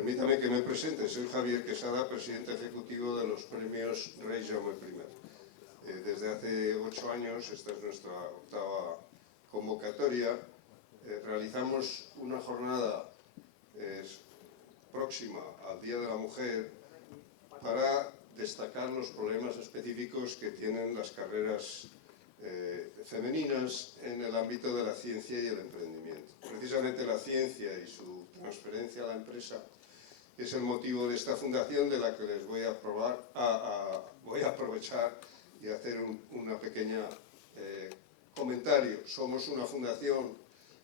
Permítame que me presente. Soy Javier Quesada, presidente ejecutivo de los premios Rey Jaume I. Desde hace 8 años, esta es nuestra 8ª convocatoria, realizamos una jornada próxima al Día de la Mujer para destacar los problemas específicos que tienen las carreras femeninas en el ámbito de la ciencia y el emprendimiento. Precisamente la ciencia y su transferencia a la empresa es el motivo de esta fundación, de la que les voy a aprovechar y hacer una pequeña comentario. Somos una fundación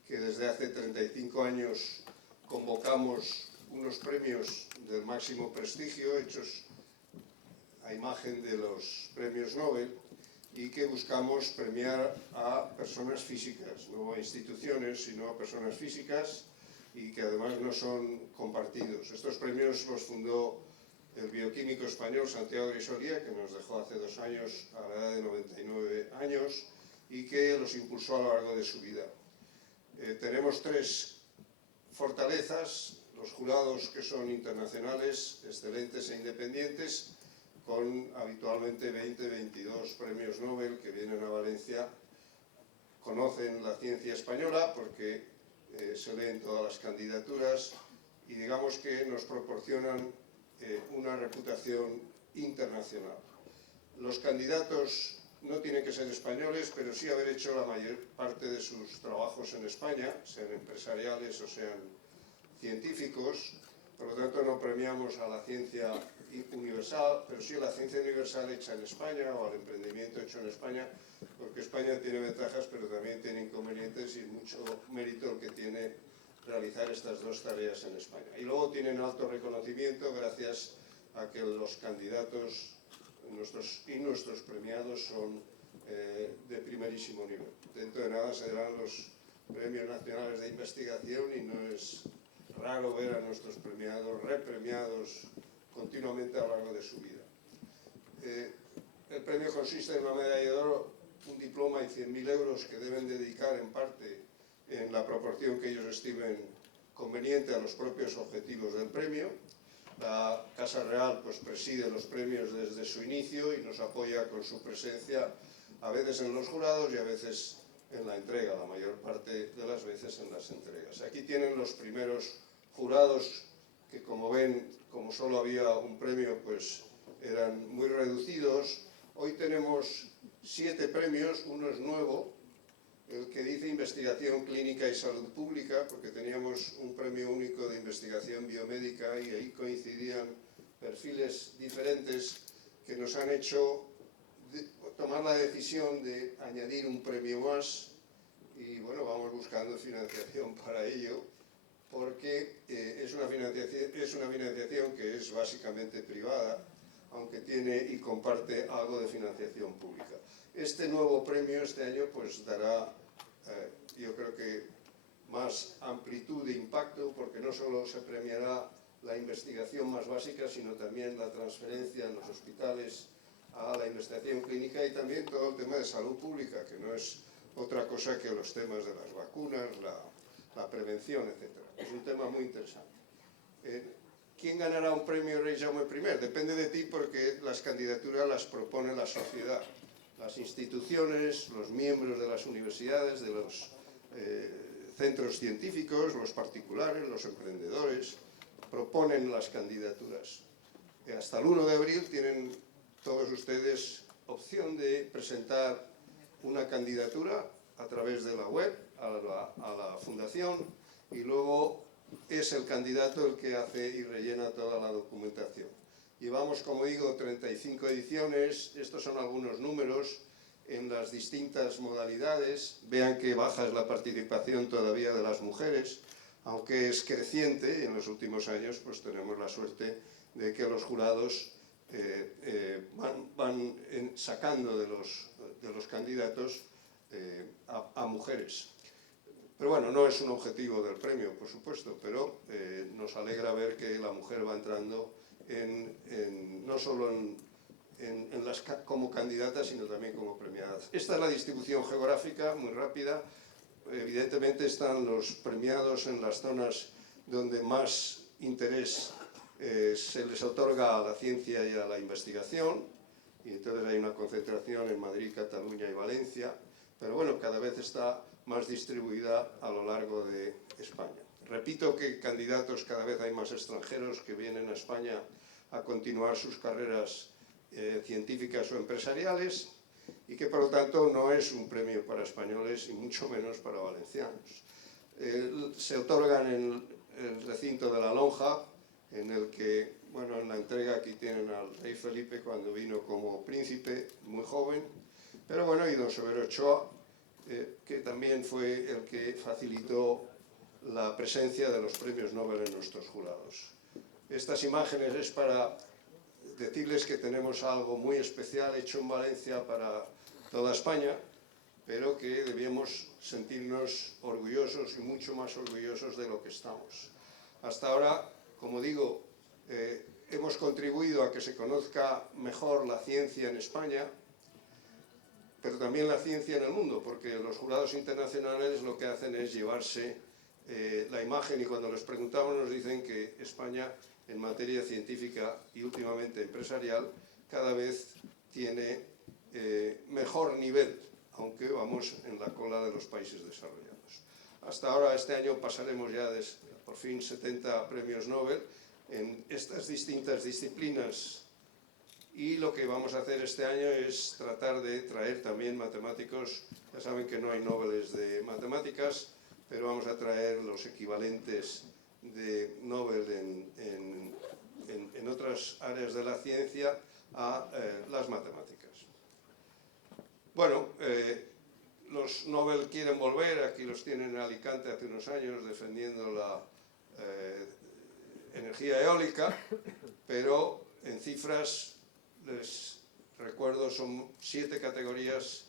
que desde hace 35 años convocamos unos premios del máximo prestigio, hechos a imagen de los premios Nobel, y que buscamos premiar a personas físicas, no a instituciones, sino a personas físicas, y que además no son compartidos. Estos premios los fundó el bioquímico español Santiago Grisolía, que nos dejó hace 2 años a la edad de 99 años, y que los impulsó a lo largo de su vida. Tenemos 3 fortalezas: los jurados, que son internacionales, excelentes e independientes, con habitualmente 20-22 premios Nobel que vienen a Valencia, conocen la ciencia española porque se leen todas las candidaturas y digamos que nos proporcionan una reputación internacional. Los candidatos no tienen que ser españoles, pero sí haber hecho la mayor parte de sus trabajos en España, sean empresariales o sean científicos. Por lo tanto, no premiamos a la ciencia universal, pero sí a la ciencia universal hecha en España o al emprendimiento hecho en España, porque España tiene ventajas, pero también tiene inconvenientes, y mucho mérito el que tiene realizar estas 2 tareas en España. Y luego tienen alto reconocimiento gracias a que los candidatos nuestros premiados son de primerísimo nivel. Dentro de nada se darán los premios nacionales de investigación y no es raro ver a nuestros premiados repremiados continuamente a lo largo de su vida. El premio consiste en una medalla de oro, un diploma y 100.000 euros que deben dedicar en parte, en la proporción que ellos estimen conveniente, a los propios objetivos del premio. La Casa Real pues preside los premios desde su inicio y nos apoya con su presencia, a veces en los jurados y a veces en la entrega, la mayor parte de las veces en las entregas. Aquí tienen los primeros jurados que, como ven, como solo había un premio, pues eran muy reducidos. Hoy tenemos 7 premios, uno es nuevo, el que dice Investigación Clínica y Salud Pública, porque teníamos un premio único de investigación biomédica y ahí coincidían perfiles diferentes que nos han hecho tomar la decisión de añadir un premio más, y bueno, vamos buscando financiación para ello, porque es una financiación que es básicamente privada, aunque tiene y comparte algo de financiación pública. Este nuevo premio este año pues dará, yo creo que más amplitud e impacto, porque no solo se premiará la investigación más básica, sino también la transferencia en los hospitales a la investigación clínica y también todo el tema de salud pública, que no es otra cosa que los temas de las vacunas, la prevención, etc. Es un tema muy interesante. ¿Quién ganará un premio Rey Jaume I? Depende de ti, porque las candidaturas las propone la sociedad. Las instituciones, los miembros de las universidades, de los centros científicos, los particulares, los emprendedores, proponen las candidaturas. Hasta el 1 de abril tienen todos ustedes opción de presentar una candidatura a través de la web a la fundación, y luego es el candidato el que hace y rellena toda la documentación. Llevamos, como digo, 35 ediciones. Estos son algunos números en las distintas modalidades. Vean que baja es la participación todavía de las mujeres, aunque es creciente, y en los últimos años pues tenemos la suerte de que los jurados van sacando de los candidatos a mujeres. Pero bueno, no es un objetivo del premio, por supuesto, pero nos alegra ver que la mujer va entrando no solo como candidata, sino también como premiada. Esta es la distribución geográfica, muy rápida. Evidentemente están los premiados en las zonas donde más interés se les otorga a la ciencia y a la investigación, y entonces hay una concentración en Madrid, Cataluña y Valencia, pero bueno, cada vez está más distribuida a lo largo de España. Repito que candidatos cada vez hay más extranjeros que vienen a España a continuar sus carreras científicas o empresariales, y que por lo tanto no es un premio para españoles y mucho menos para valencianos. Se otorgan en el recinto de la Lonja, en el que, bueno, en la entrega aquí tienen al rey Felipe cuando vino como príncipe, muy joven, pero bueno, y don Severo Ochoa, que también fue el que facilitó la presencia de los premios Nobel en nuestros jurados. Estas imágenes es para decirles que tenemos algo muy especial hecho en Valencia para toda España, pero que debíamos sentirnos orgullosos y mucho más orgullosos de lo que estamos. Hasta ahora, como digo, hemos contribuido a que se conozca mejor la ciencia en España, pero también la ciencia en el mundo, porque los jurados internacionales lo que hacen es llevarse la imagen, y cuando les preguntamos nos dicen que España en materia científica y últimamente empresarial cada vez tiene mejor nivel, aunque vamos en la cola de los países desarrollados. Hasta ahora, este año, pasaremos ya por fin 70 premios Nobel en estas distintas disciplinas, y lo que vamos a hacer este año es tratar de traer también matemáticos. Ya saben que no hay Nobeles de matemáticas, pero vamos a traer los equivalentes de Nobel en otras áreas de la ciencia a las matemáticas. Bueno, los Nobel quieren volver, aquí los tienen en Alicante hace unos años defendiendo la energía eólica, pero en cifras, les recuerdo, son 7 categorías,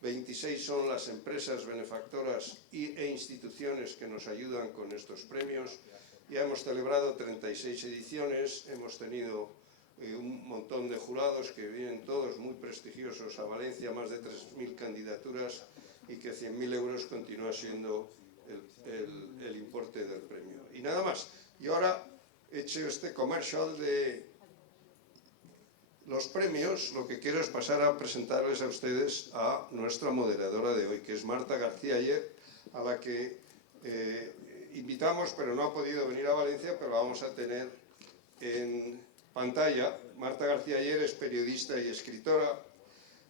26 son las empresas benefactoras e instituciones que nos ayudan con estos premios. Ya hemos celebrado 36 ediciones, hemos tenido un montón de jurados que vienen todos muy prestigiosos a Valencia, más de 3.000 candidaturas, y que 100.000 euros continúa siendo el importe del premio. Y nada más. Y ahora he hecho este comercial de los premios. Lo que quiero es pasar a presentarles a ustedes a nuestra moderadora de hoy, que es Marta García Ayer, a la que invitamos, pero no ha podido venir a Valencia, pero la vamos a tener en pantalla. Marta García Ayer es periodista y escritora,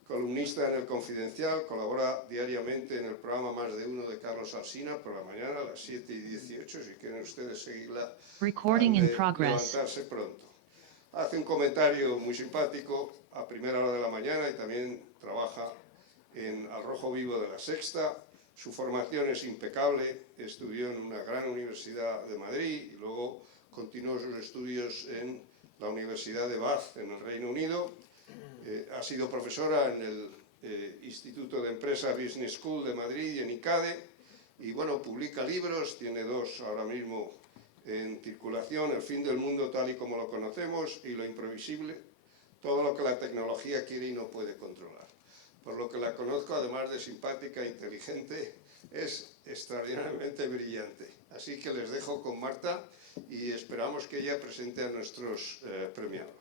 columnista en El Confidencial, colabora diariamente en el programa Más de Uno de Carlos Alsina por la mañana a las 7:18, si quieren ustedes seguirla, levantarse pronto. Hace un comentario muy simpático a primera hora de la mañana y también trabaja en Al Rojo Vivo de La Sexta. Su formación es impecable, estudió en una gran universidad de Madrid y luego continuó sus estudios en la Universidad de Bath, en el Reino Unido. Ha sido profesora en el Instituto de Empresa Business School de Madrid y en ICADE, y bueno, publica libros, tiene 2 ahora mismo en circulación: El fin del mundo tal y como lo conocemos y Lo imprevisible, todo lo que la tecnología quiere y no puede controlar. Por lo que la conozco, además de simpática e inteligente, es extraordinariamente brillante. Así que les dejo con Marta y esperamos que ella presente a nuestros premiados.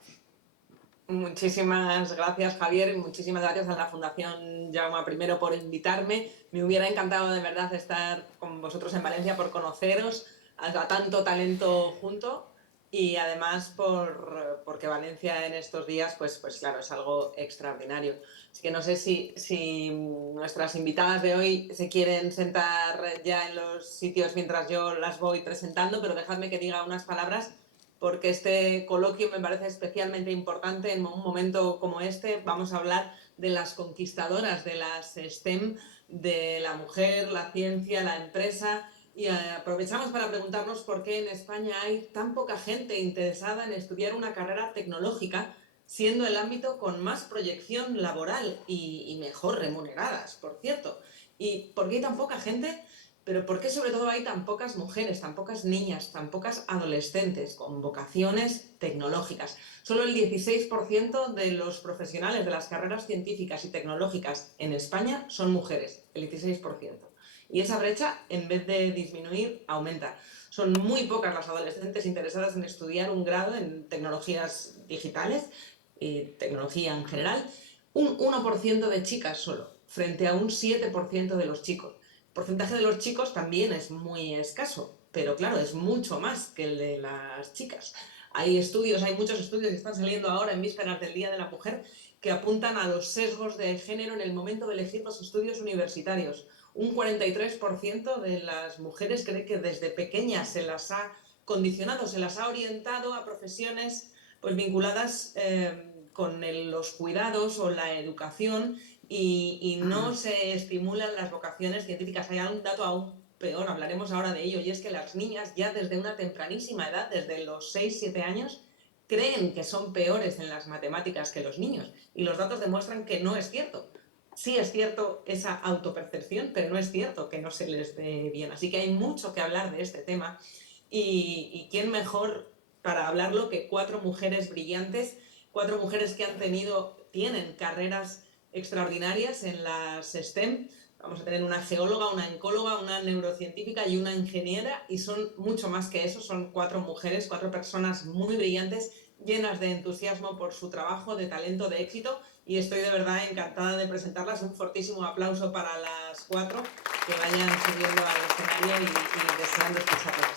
Muchísimas gracias, Javier, y muchísimas gracias a la Fundación Jaume I por invitarme. Me hubiera encantado de verdad estar con vosotros en Valencia, por conoceros, a tanto talento junto, y además porque Valencia en estos días, pues claro, es algo extraordinario. Así que no sé si nuestras invitadas de hoy se quieren sentar ya en los sitios mientras yo las voy presentando, pero dejadme que diga unas palabras, porque este coloquio me parece especialmente importante en un momento como este. Vamos a hablar de las conquistadoras de las STEM, de la mujer, la ciencia, la empresa, y aprovechamos para preguntarnos por qué en España hay tan poca gente interesada en estudiar una carrera tecnológica, siendo el ámbito con más proyección laboral y mejor remuneradas, por cierto. ¿Y por qué hay tan poca gente? Pero ¿por qué sobre todo hay tan pocas mujeres, tan pocas niñas, tan pocas adolescentes con vocaciones tecnológicas? Solo el 16% de los profesionales de las carreras científicas y tecnológicas en España son mujeres, el 16%. Y esa brecha, en vez de disminuir, aumenta. Son muy pocas las adolescentes interesadas en estudiar un grado en tecnologías digitales y tecnología en general. Un 1% de chicas solo, frente a un 7% de los chicos. El porcentaje de los chicos también es muy escaso, pero claro, es mucho más que el de las chicas. Hay muchos estudios que están saliendo ahora en vísperas del Día de la Mujer que apuntan a los sesgos de género en el momento de elegir los estudios universitarios. Un 43% de las mujeres cree que desde pequeñas se las ha condicionado, se las ha orientado a profesiones pues, vinculadas con los cuidados o la educación y no se estimulan las vocaciones científicas. Hay un dato aún peor, hablaremos ahora de ello, y es que las niñas ya desde una tempranísima edad, desde los 6-7 años, creen que son peores en las matemáticas que los niños, y los datos demuestran que no es cierto. Sí es cierto esa autopercepción, pero no es cierto que no se les dé bien. Así que hay mucho que hablar de este tema, y quién mejor para hablarlo que 4 mujeres brillantes, 4 mujeres que tienen carreras extraordinarias en las STEM. Vamos a tener una geóloga, una oncóloga, una neurocientífica y una ingeniera, y son mucho más que eso, son 4 mujeres, 4 personas muy brillantes, llenas de entusiasmo por su trabajo, de talento, de éxito, y estoy de verdad encantada de presentarlas. Un fortísimo aplauso para las 4 que vayan subiendo al escenario y deseando escucharlas.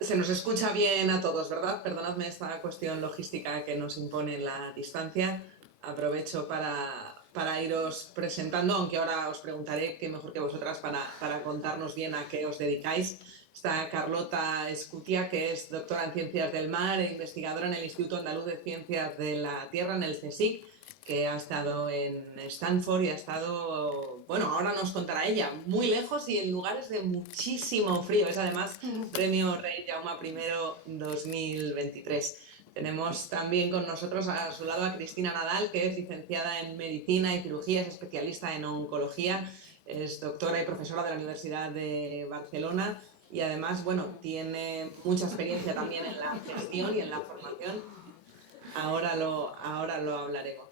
Se nos escucha bien a todos, ¿verdad? Perdonadme esta cuestión logística que nos impone la distancia. Aprovecho para iros presentando, aunque ahora os preguntaré qué mejor que vosotras para contarnos bien a qué os dedicáis. Está Carlota Escutia, que es doctora en Ciencias del Mar e investigadora en el Instituto Andaluz de Ciencias de la Tierra, en el CSIC, que ha estado en Stanford y ha estado, bueno, ahora nos contará ella, muy lejos y en lugares de muchísimo frío. Es además Premio Rey Jaume I 2023. Tenemos también con nosotros a su lado a Cristina Nadal, que es licenciada en Medicina y Cirugía, es especialista en oncología, es doctora y profesora de la Universidad de Barcelona y además, bueno, tiene mucha experiencia también en la gestión y en la formación. Ahora lo hablaremos.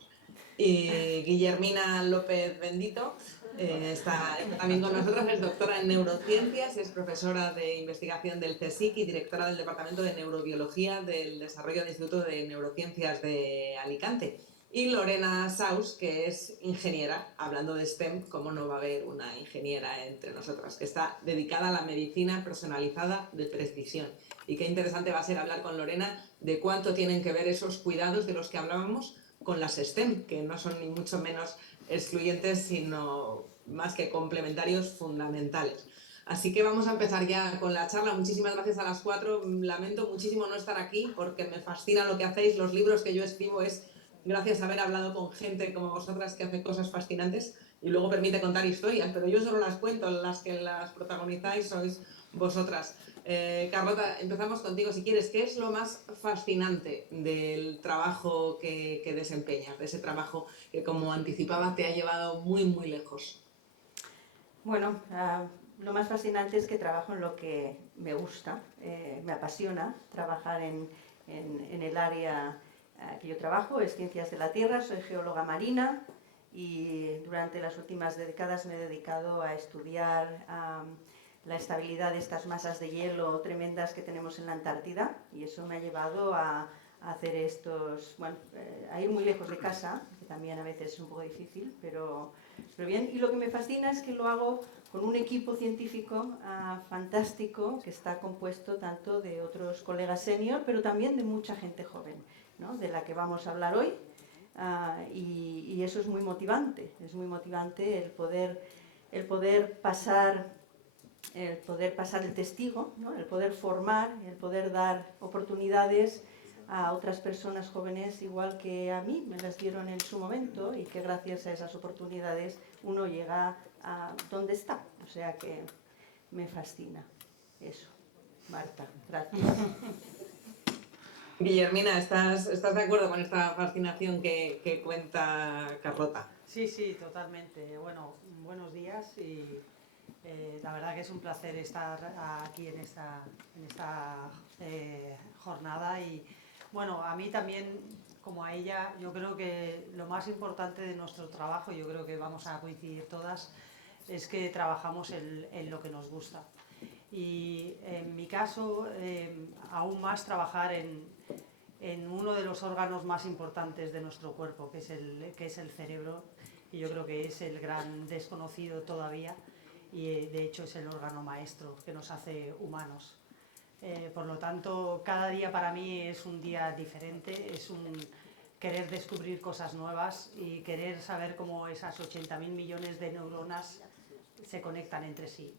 Y Guillermina López Bendito está también con nosotros, es doctora en neurociencias, es profesora de investigación del CSIC y directora del Departamento de Neurobiología del Desarrollo del Instituto de Neurociencias de Alicante. Y Lorena Saus, que es ingeniera, hablando de STEM, ¿cómo no va a haber una ingeniera entre nosotras? Que está dedicada a la medicina personalizada de precisión. Y qué interesante va a ser hablar con Lorena de cuánto tienen que ver esos cuidados de los que hablábamos con las STEM, que no son ni mucho menos excluyentes, sino más que complementarios fundamentales. Así que vamos a empezar ya con la charla. Muchísimas gracias a las 4. Lamento muchísimo no estar aquí porque me fascina lo que hacéis. Los libros que yo escribo es gracias a haber hablado con gente como vosotras que hace cosas fascinantes y luego permite contar historias, pero yo solo las cuento, las que las protagonizáis sois vosotras. Carlota, empezamos contigo si quieres. ¿Qué es lo más fascinante del trabajo que desempeñas, de ese trabajo que, como anticipaba, te ha llevado muy, muy lejos? Bueno, lo más fascinante es que trabajo en lo que me gusta, me apasiona trabajar en el área que yo trabajo, es Ciencias de la Tierra, soy geóloga marina y durante las últimas décadas me he dedicado a estudiar la estabilidad de estas masas de hielo tremendas que tenemos en la Antártida, y eso me ha llevado a hacer a ir muy lejos de casa, que también a veces es un poco difícil, pero bien. Y lo que me fascina es que lo hago con un equipo científico fantástico, que está compuesto tanto de otros colegas senior, pero también de mucha gente joven, ¿no?, de la que vamos a hablar hoy. Y eso es muy motivante el poder pasar el testigo, ¿no?, el poder formar, el poder dar oportunidades a otras personas jóvenes igual que a mí me las dieron en su momento, y que gracias a esas oportunidades uno llega a donde está. O sea que me fascina eso. Marta, gracias. Guillermina, ¿estás de acuerdo con esta fascinación que cuenta Carlota? Sí, totalmente. Bueno, buenos días y La verdad que es un placer estar aquí en esta jornada y bueno, a mí también, como a ella, yo creo que lo más importante de nuestro trabajo, yo creo que vamos a coincidir todas, es que trabajamos en lo que nos gusta. Y en mi caso, aún más trabajar en uno de los órganos más importantes de nuestro cuerpo, que es el cerebro, y yo creo que es el gran desconocido todavía, y de hecho es el órgano maestro que nos hace humanos. Por lo tanto, cada día para mí es un día diferente, es un querer descubrir cosas nuevas y querer saber cómo esas 80.000 millones de neuronas se conectan entre sí.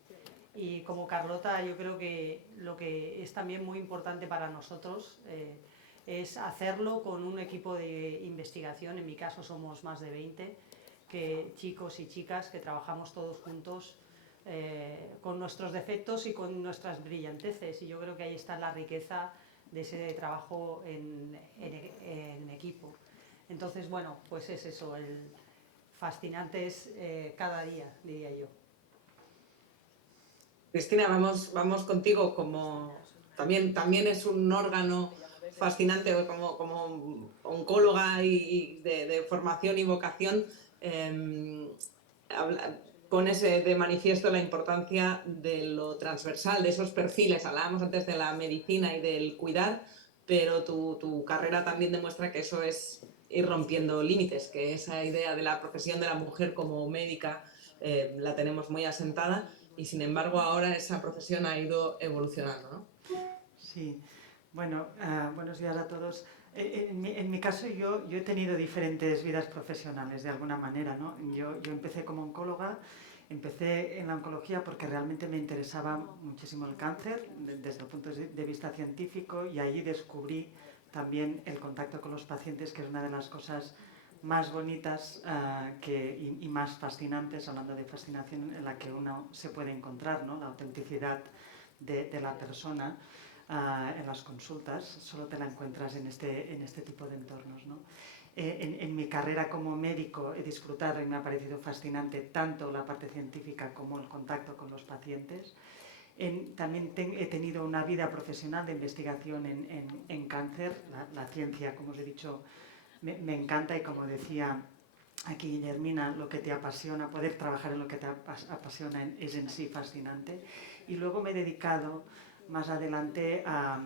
Y como Carlota, yo creo que lo que es también muy importante para nosotros es hacerlo con un equipo de investigación. En mi caso somos más de 20 chicos y chicas que trabajamos todos juntos con nuestros defectos y con nuestras brillanteces, y yo creo que ahí está la riqueza de ese trabajo en equipo. Entonces, bueno, pues es eso, el fascinante es cada día, diría yo. Cristina, vamos contigo, como también es un órgano fascinante como oncóloga y de formación y vocación. Pones de manifiesto la importancia de lo transversal, de esos perfiles. Hablábamos antes de la medicina y del cuidar, pero tu carrera también demuestra que eso es ir rompiendo límites, que esa idea de la profesión de la mujer como médica la tenemos muy asentada, y sin embargo ahora esa profesión ha ido evolucionando, ¿no? Sí, bueno, buenos días a todos. En mi caso yo he tenido diferentes vidas profesionales de alguna manera, ¿no? Yo empecé como oncóloga, empecé en la oncología porque realmente me interesaba muchísimo el cáncer desde el punto de vista científico, y allí descubrí también el contacto con los pacientes, que es una de las cosas más bonitas y más fascinantes, hablando de fascinación, en la que uno se puede encontrar, ¿no? La autenticidad de la persona. En las consultas, solo te la encuentras en este tipo de entornos, ¿no? En mi carrera como médico he disfrutado y me ha parecido fascinante tanto la parte científica como el contacto con los pacientes. También he tenido una vida profesional de investigación en cáncer. La ciencia, como os he dicho, me encanta, y como decía aquí Guillermina, lo que te apasiona, poder trabajar en lo que te apasiona es en sí fascinante. Y luego me he dedicado más adelante a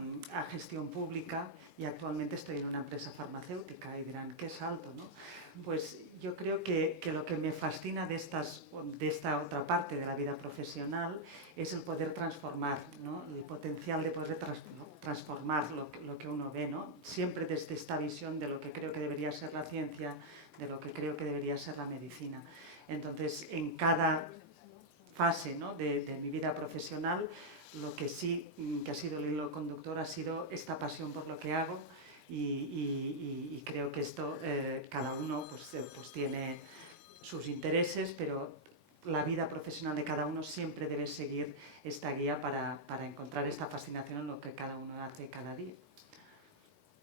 gestión pública, y actualmente estoy en una empresa farmacéutica, y dirán, qué salto, ¿no? Pues yo creo que lo que me fascina de esta otra parte de la vida profesional es el poder transformar, ¿no? El potencial de poder transformar lo que uno ve, ¿no? Siempre desde esta visión de lo que creo que debería ser la ciencia, de lo que creo que debería ser la medicina. Entonces, en cada fase, ¿no? de mi vida profesional, lo que sí que ha sido el hilo conductor ha sido esta pasión por lo que hago, y creo que esto cada uno pues tiene sus intereses, pero la vida profesional de cada uno siempre debe seguir esta guía para encontrar esta fascinación en lo que cada uno hace cada día.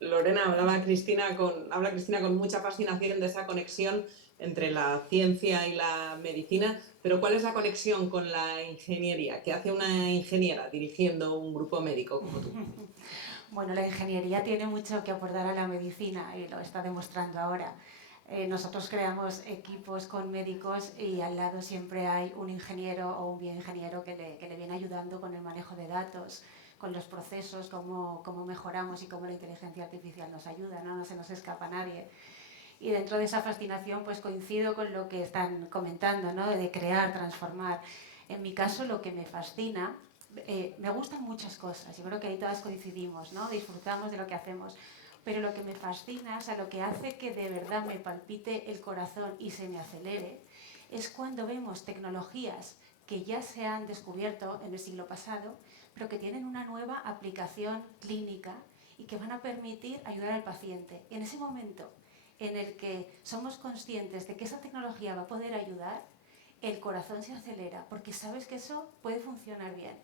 Lorena, habla Cristina con mucha fascinación de esa conexión entre la ciencia y la medicina, pero ¿cuál es la conexión con la ingeniería? ¿Qué hace una ingeniera dirigiendo un grupo médico como tú? Bueno, la ingeniería tiene mucho que aportar a la medicina y lo está demostrando ahora. Nosotros creamos equipos con médicos y al lado siempre hay un ingeniero o un bioingeniero que le viene ayudando con el manejo de datos, con los procesos, cómo mejoramos y cómo la inteligencia artificial nos ayuda, ¿no? No se nos escapa nadie. Y dentro de esa fascinación pues coincido con lo que están comentando, ¿no? De crear, transformar. En mi caso lo que me fascina, me gustan muchas cosas, yo creo que ahí todas coincidimos, ¿no? Disfrutamos de lo que hacemos, pero lo que me fascina, o sea, lo que hace que de verdad me palpite el corazón y se me acelere, es cuando vemos tecnologías que ya se han descubierto en el siglo pasado, pero que tienen una nueva aplicación clínica y que van a permitir ayudar al paciente. En ese momento en el que somos conscientes de que esa tecnología va a poder ayudar, el corazón se acelera, porque sabes que eso puede funcionar bien.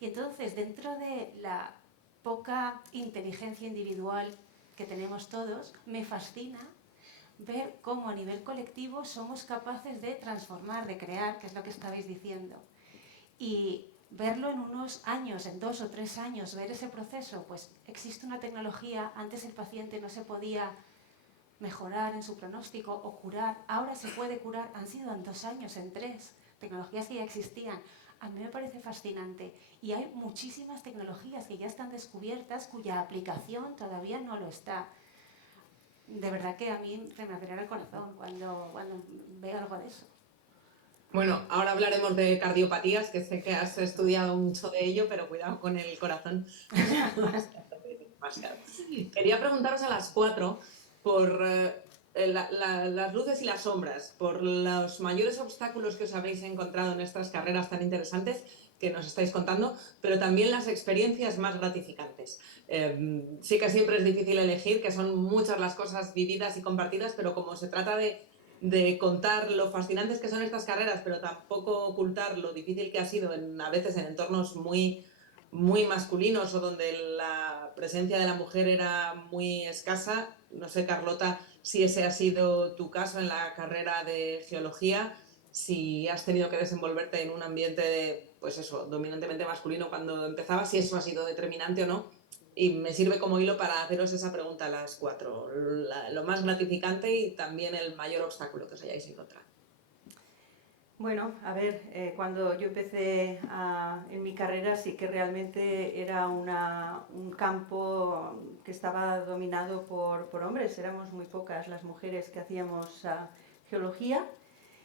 Y entonces, dentro de la poca inteligencia individual que tenemos todos, me fascina ver cómo a nivel colectivo somos capaces de transformar, de crear, que es lo que estabais diciendo. y verlo en unos años, en 2 o 3 años, ver ese proceso, pues existe una tecnología, antes el paciente no se podía mejorar en su pronóstico o curar, ahora se puede curar, han sido en 2 años, en 3, tecnologías que ya existían. A mí me parece fascinante y hay muchísimas tecnologías que ya están descubiertas cuya aplicación todavía no lo está. De verdad que a mí se me acelera el corazón cuando veo algo de eso. Bueno, ahora hablaremos de cardiopatías, que sé que has estudiado mucho de ello, pero cuidado con el corazón. Quería preguntaros a las 4 por las luces y las sombras, por los mayores obstáculos que os habéis encontrado en estas carreras tan interesantes que nos estáis contando, pero también las experiencias más gratificantes. Sí que siempre es difícil elegir, que son muchas las cosas vividas y compartidas, pero como se trata de contar lo fascinantes que son estas carreras, pero tampoco ocultar lo difícil que ha sido a veces en entornos muy masculinos o donde la presencia de la mujer era muy escasa. No sé, Carlota, si ese ha sido tu caso en la carrera de geología, si has tenido que desenvolverte en un ambiente, pues eso, dominantemente masculino cuando empezabas, si eso ha sido determinante o no. Y me sirve como hilo para haceros esa pregunta a las 4, lo más gratificante y también el mayor obstáculo que os hayáis encontrado. Bueno, a ver, cuando yo empecé en mi carrera sí que realmente era un campo que estaba dominado por hombres, éramos muy pocas las mujeres que hacíamos geología.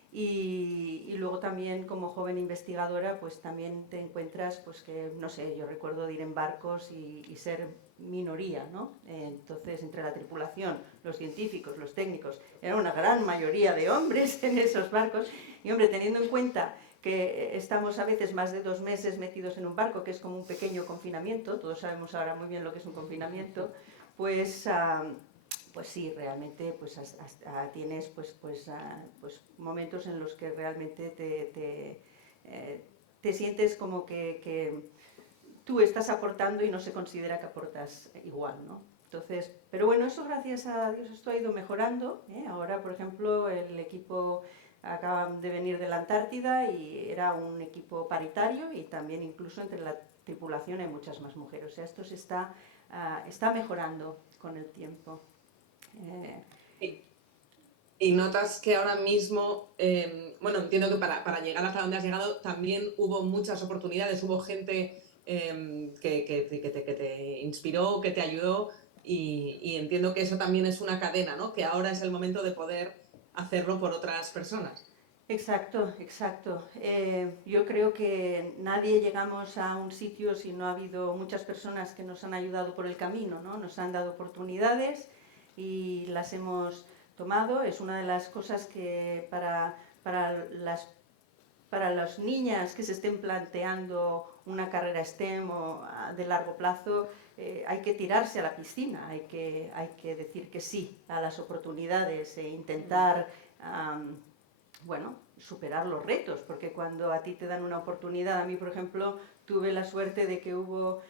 Y luego también como joven investigadora pues también te encuentras pues que, no sé, yo recuerdo de ir en barcos y ser minoría, ¿no? Entonces entre la tripulación, los científicos, los técnicos, era una gran mayoría de hombres en esos barcos y hombre, teniendo en cuenta que estamos a veces más de 2 meses metidos en un barco, que es como un pequeño confinamiento, todos sabemos ahora muy bien lo que es un confinamiento, pues sí, realmente pues tienes pues momentos en los que realmente te sientes como que tú estás aportando y no se considera que aportas igual, ¿no? Entonces, pero bueno, eso gracias a Dios esto ha ido mejorando, ¿eh? Ahora, por ejemplo, el equipo acaba de venir de la Antártida y era un equipo paritario y también incluso entre la tripulación hay muchas más mujeres. O sea, esto se está mejorando con el tiempo. Y notas que ahora mismo, bueno, entiendo que para llegar hasta donde has llegado también hubo muchas oportunidades, hubo gente que te inspiró, que te ayudó y entiendo que eso también es una cadena, ¿no? Que ahora es el momento de poder hacerlo por otras personas. Exacto, exacto. Yo creo que nadie llegamos a un sitio si no ha habido muchas personas que nos han ayudado por el camino, ¿no? Nos han dado oportunidades y las hemos tomado. Es una de las cosas que para las niñas que se estén planteando una carrera STEM o de largo plazo, hay que tirarse a la piscina, hay que decir que sí a las oportunidades e intentar bueno, superar los retos, porque cuando a ti te dan una oportunidad, a mí por ejemplo tuve la suerte de que hubo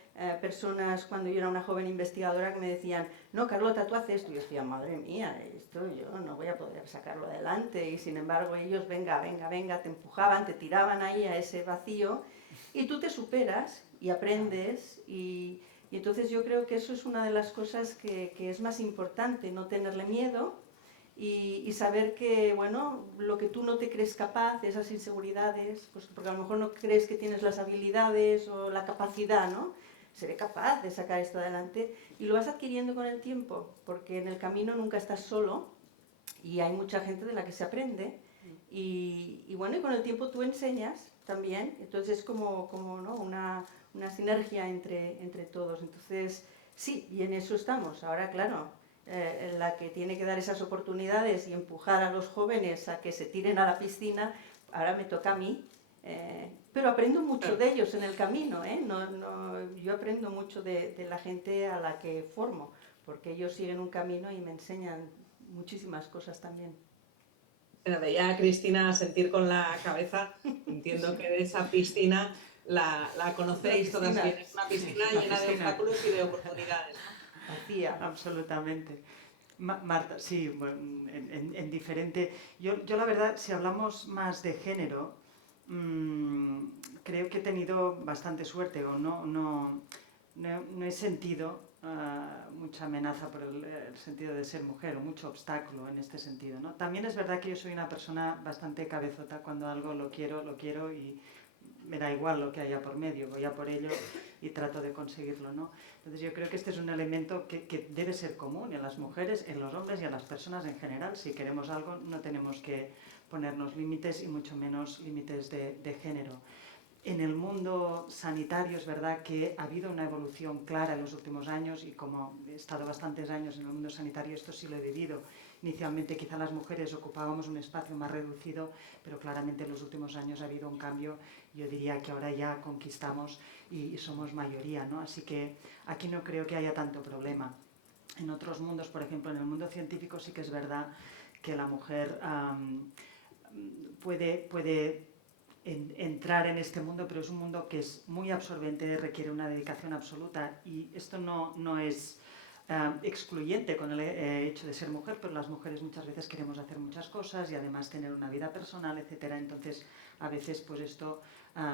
personas cuando yo era una joven investigadora que me decían, no Carlota, tú haces esto, y yo decía, madre mía, esto yo no voy a poder sacarlo adelante, y sin embargo ellos, venga, te empujaban, te tiraban ahí a ese vacío, y tú te superas y aprendes, y entonces yo creo que eso es una de las cosas que es más importante, no tenerle miedo, y saber que, bueno, lo que tú no te crees capaz, esas inseguridades, pues porque a lo mejor no crees que tienes las habilidades o la capacidad, ¿no? Seré capaz de sacar esto adelante y lo vas adquiriendo con el tiempo, porque en el camino nunca estás solo y hay mucha gente de la que se aprende y bueno, y con el tiempo tú enseñas también, entonces es como ¿no? una sinergia entre todos, entonces sí, y en eso estamos, ahora claro, la que tiene que dar esas oportunidades y empujar a los jóvenes a que se tiren a la piscina, ahora me toca a mí, pero aprendo mucho de ellos en el camino, yo aprendo mucho de la gente a la que formo, porque ellos siguen un camino y me enseñan muchísimas cosas también. Bueno, veía a Cristina sentir con la cabeza, entiendo que de esa piscina la conocéis todas bien, es una piscina llena de obstáculos y de oportunidades. Vacía. Absolutamente. Marta, sí, bueno, en diferente... Yo la verdad, si hablamos más de género, creo que he tenido bastante suerte o no he sentido mucha amenaza por el sentido de ser mujer o mucho obstáculo en este sentido, ¿no? También es verdad que yo soy una persona bastante cabezota. Cuando algo lo quiero y me da igual lo que haya por medio, voy a por ello y trato de conseguirlo, ¿no? Entonces yo creo que este es un elemento que debe ser común en las mujeres, en los hombres y en las personas en general. Si queremos algo no tenemos que ponernos límites y mucho menos límites de género. En el mundo sanitario es verdad que ha habido una evolución clara en los últimos años y como he estado bastantes años en el mundo sanitario esto sí lo he vivido. Inicialmente quizá las mujeres ocupábamos un espacio más reducido, pero claramente en los últimos años ha habido un cambio. Yo diría que ahora ya conquistamos y somos mayoría, ¿no? Así que aquí no creo que haya tanto problema. En otros mundos, por ejemplo, en el mundo científico sí que es verdad que la mujer puede entrar en este mundo, pero es un mundo que es muy absorbente, requiere una dedicación absoluta y esto no es excluyente con el hecho de ser mujer, pero las mujeres muchas veces queremos hacer muchas cosas y además tener una vida personal, etcétera. Entonces a veces pues esto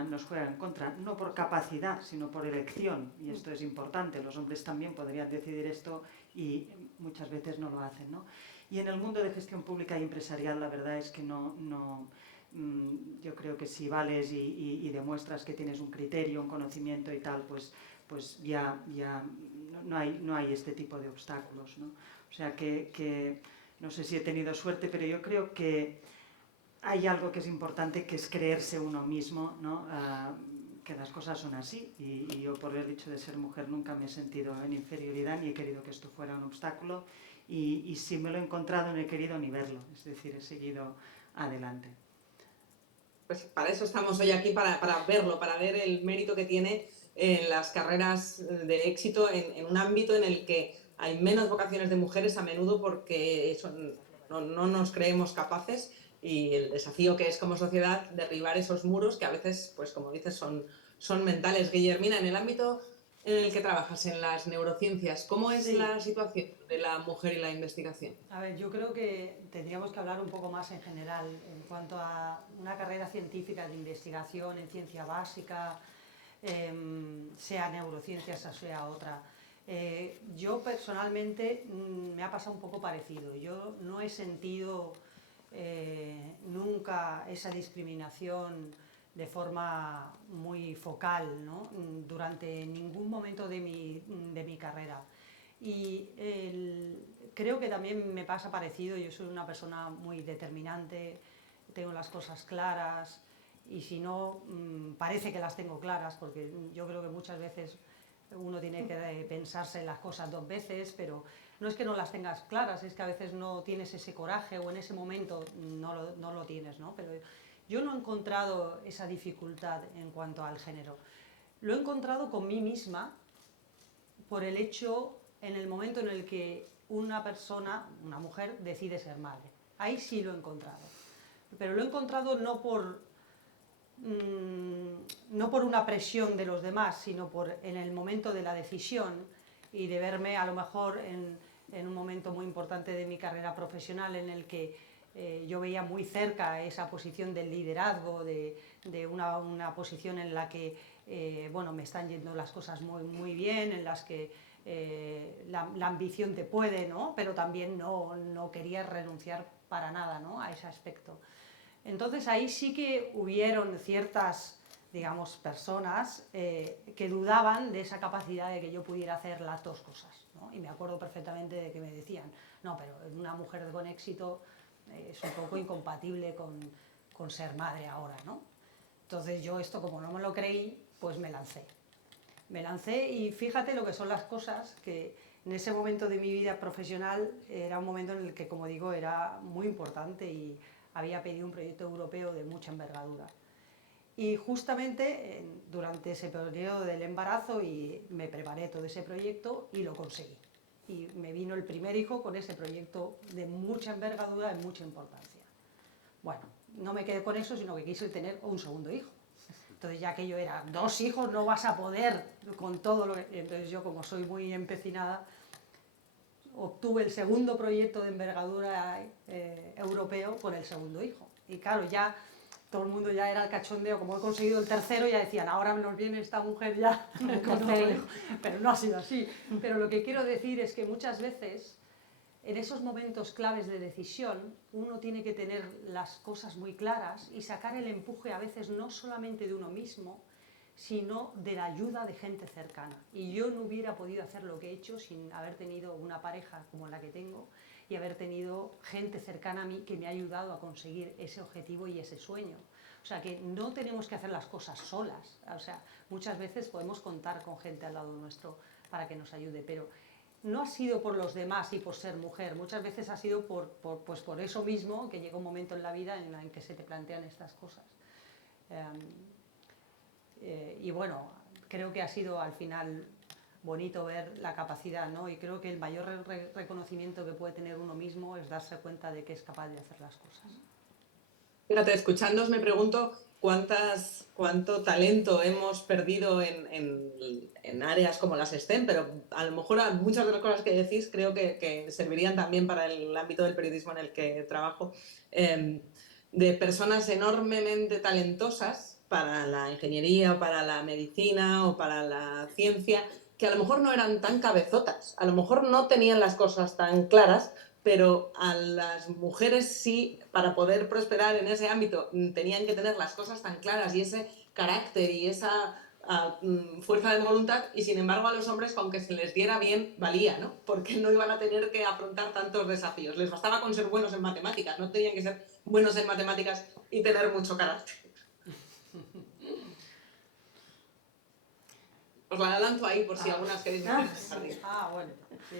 nos juega en contra, no por capacidad sino por elección, y esto es importante. Los hombres también podrían decidir esto y muchas veces no lo hacen, ¿no? Y en el mundo de gestión pública y empresarial la verdad es que yo creo que si vales y demuestras que tienes un criterio, un conocimiento y tal, pues ya no hay este tipo de obstáculos, ¿no? O sea que no sé si he tenido suerte, pero yo creo que hay algo que es importante, que es creerse uno mismo, ¿no? Que las cosas son así y yo por el hecho de ser mujer nunca me he sentido en inferioridad ni he querido que esto fuera un obstáculo y si me lo he encontrado no he querido ni verlo, es decir, he seguido adelante. Pues para eso estamos hoy aquí, para verlo, para ver el mérito que tiene en las carreras de éxito en un ámbito en el que hay menos vocaciones de mujeres a menudo porque no nos creemos capaces, y el desafío que es como sociedad derribar esos muros que a veces, pues como dices, son mentales. Guillermina, en el ámbito en el que trabajas, en las neurociencias, ¿cómo es la situación de la mujer y la investigación? A ver, yo creo que tendríamos que hablar un poco más en general en cuanto a una carrera científica de investigación en ciencia básica, sea neurociencias o sea otra. Yo personalmente me ha pasado un poco parecido. Yo no he sentido nunca esa discriminación de forma muy focal, ¿no? Durante ningún momento de mi carrera. Y creo que también me pasa parecido. Yo soy una persona muy determinante, tengo las cosas claras y si no, parece que las tengo claras, porque yo creo que muchas veces uno tiene que pensarse las cosas dos veces, pero no es que no las tengas claras, es que a veces no tienes ese coraje o en ese momento no lo tienes, ¿no? Pero yo no he encontrado esa dificultad en cuanto al género. Lo he encontrado con mí misma por el hecho, en el momento en el que una persona, una mujer, decide ser madre. Ahí sí lo he encontrado. Pero lo he encontrado no por una presión de los demás, sino en el momento de la decisión y de verme a lo mejor en un momento muy importante de mi carrera profesional en el que yo veía muy cerca esa posición del liderazgo, de una posición en la que bueno, me están yendo las cosas muy bien, en las que la ambición te puede, ¿no? Pero también no quería renunciar para nada, ¿no? A ese aspecto. Entonces ahí sí que hubieron ciertas, digamos, personas que dudaban de esa capacidad de que yo pudiera hacer las dos cosas, ¿no? Y me acuerdo perfectamente de que me decían, no, pero una mujer con éxito es un poco incompatible con ser madre ahora, ¿no? Entonces yo esto, como no me lo creí, pues me lancé. Me lancé y fíjate lo que son las cosas, que en ese momento de mi vida profesional era un momento en el que, como digo, era muy importante y había pedido un proyecto europeo de mucha envergadura. Y justamente durante ese periodo del embarazo me preparé todo ese proyecto y lo conseguí. Y me vino el primer hijo con ese proyecto de mucha envergadura, de mucha importancia. Bueno, no me quedé con eso, sino que quise tener un segundo hijo. Entonces ya que yo era 2 hijos, no vas a poder con todo lo que... Entonces yo, como soy muy empecinada, obtuve el segundo proyecto de envergadura europeo con el segundo hijo. Y claro, ya todo el mundo ya era el cachondeo, como he conseguido el tercero, ya decían, ahora nos viene esta mujer ya con otro hijo. Pero no ha sido así. Pero lo que quiero decir es que muchas veces, en esos momentos claves de decisión, uno tiene que tener las cosas muy claras y sacar el empuje a veces no solamente de uno mismo, sino de la ayuda de gente cercana. Y yo no hubiera podido hacer lo que he hecho sin haber tenido una pareja como la que tengo y haber tenido gente cercana a mí que me ha ayudado a conseguir ese objetivo y ese sueño. O sea, que no tenemos que hacer las cosas solas. O sea, muchas veces podemos contar con gente al lado nuestro para que nos ayude, pero no ha sido por los demás y por ser mujer. Muchas veces ha sido por eso mismo, que llega un momento en la vida en el que se te plantean estas cosas. Y bueno, creo que ha sido al final bonito ver la capacidad, ¿no? Y creo que el mayor reconocimiento que puede tener uno mismo es darse cuenta de que es capaz de hacer las cosas. Fíjate, escuchándoos me pregunto cuánto talento hemos perdido en áreas como las STEM, pero a lo mejor muchas de las cosas que decís creo que servirían también para el ámbito del periodismo en el que trabajo, de personas enormemente talentosas para la ingeniería, para la medicina o para la ciencia, que a lo mejor no eran tan cabezotas, a lo mejor no tenían las cosas tan claras, pero a las mujeres sí, para poder prosperar en ese ámbito, tenían que tener las cosas tan claras y ese carácter y esa fuerza de voluntad, y sin embargo a los hombres, con que se les diera bien, valía, ¿no? Porque no iban a tener que afrontar tantos desafíos. Les bastaba con ser buenos en matemáticas, no tenían que ser buenos en matemáticas y tener mucho carácter. Os la lanzo ahí por si algunas queréis decir. Bueno, sí.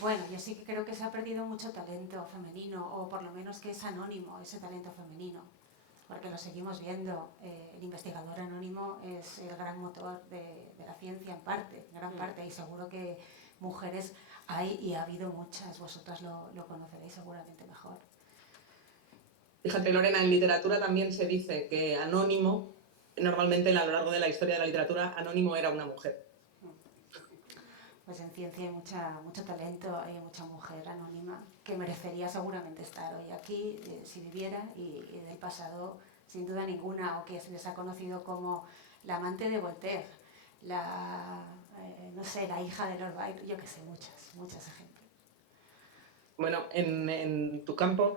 Bueno, yo sí que creo que se ha perdido mucho talento femenino, o por lo menos que es anónimo ese talento femenino, porque lo seguimos viendo. El investigador anónimo es el gran motor de la ciencia en gran parte, y seguro que mujeres hay y ha habido muchas. Vosotras lo conoceréis seguramente mejor. Fíjate, Lorena, en literatura también se dice que anónimo, normalmente a lo largo de la historia de la literatura, anónimo era una mujer. Pues en ciencia hay mucho talento, hay mucha mujer anónima que merecería seguramente estar hoy aquí si viviera, y del pasado sin duda ninguna, o que se les ha conocido como la amante de Voltaire, no sé, la hija de Lord Byron, yo qué sé, muchas ejemplos. Bueno, en tu campo,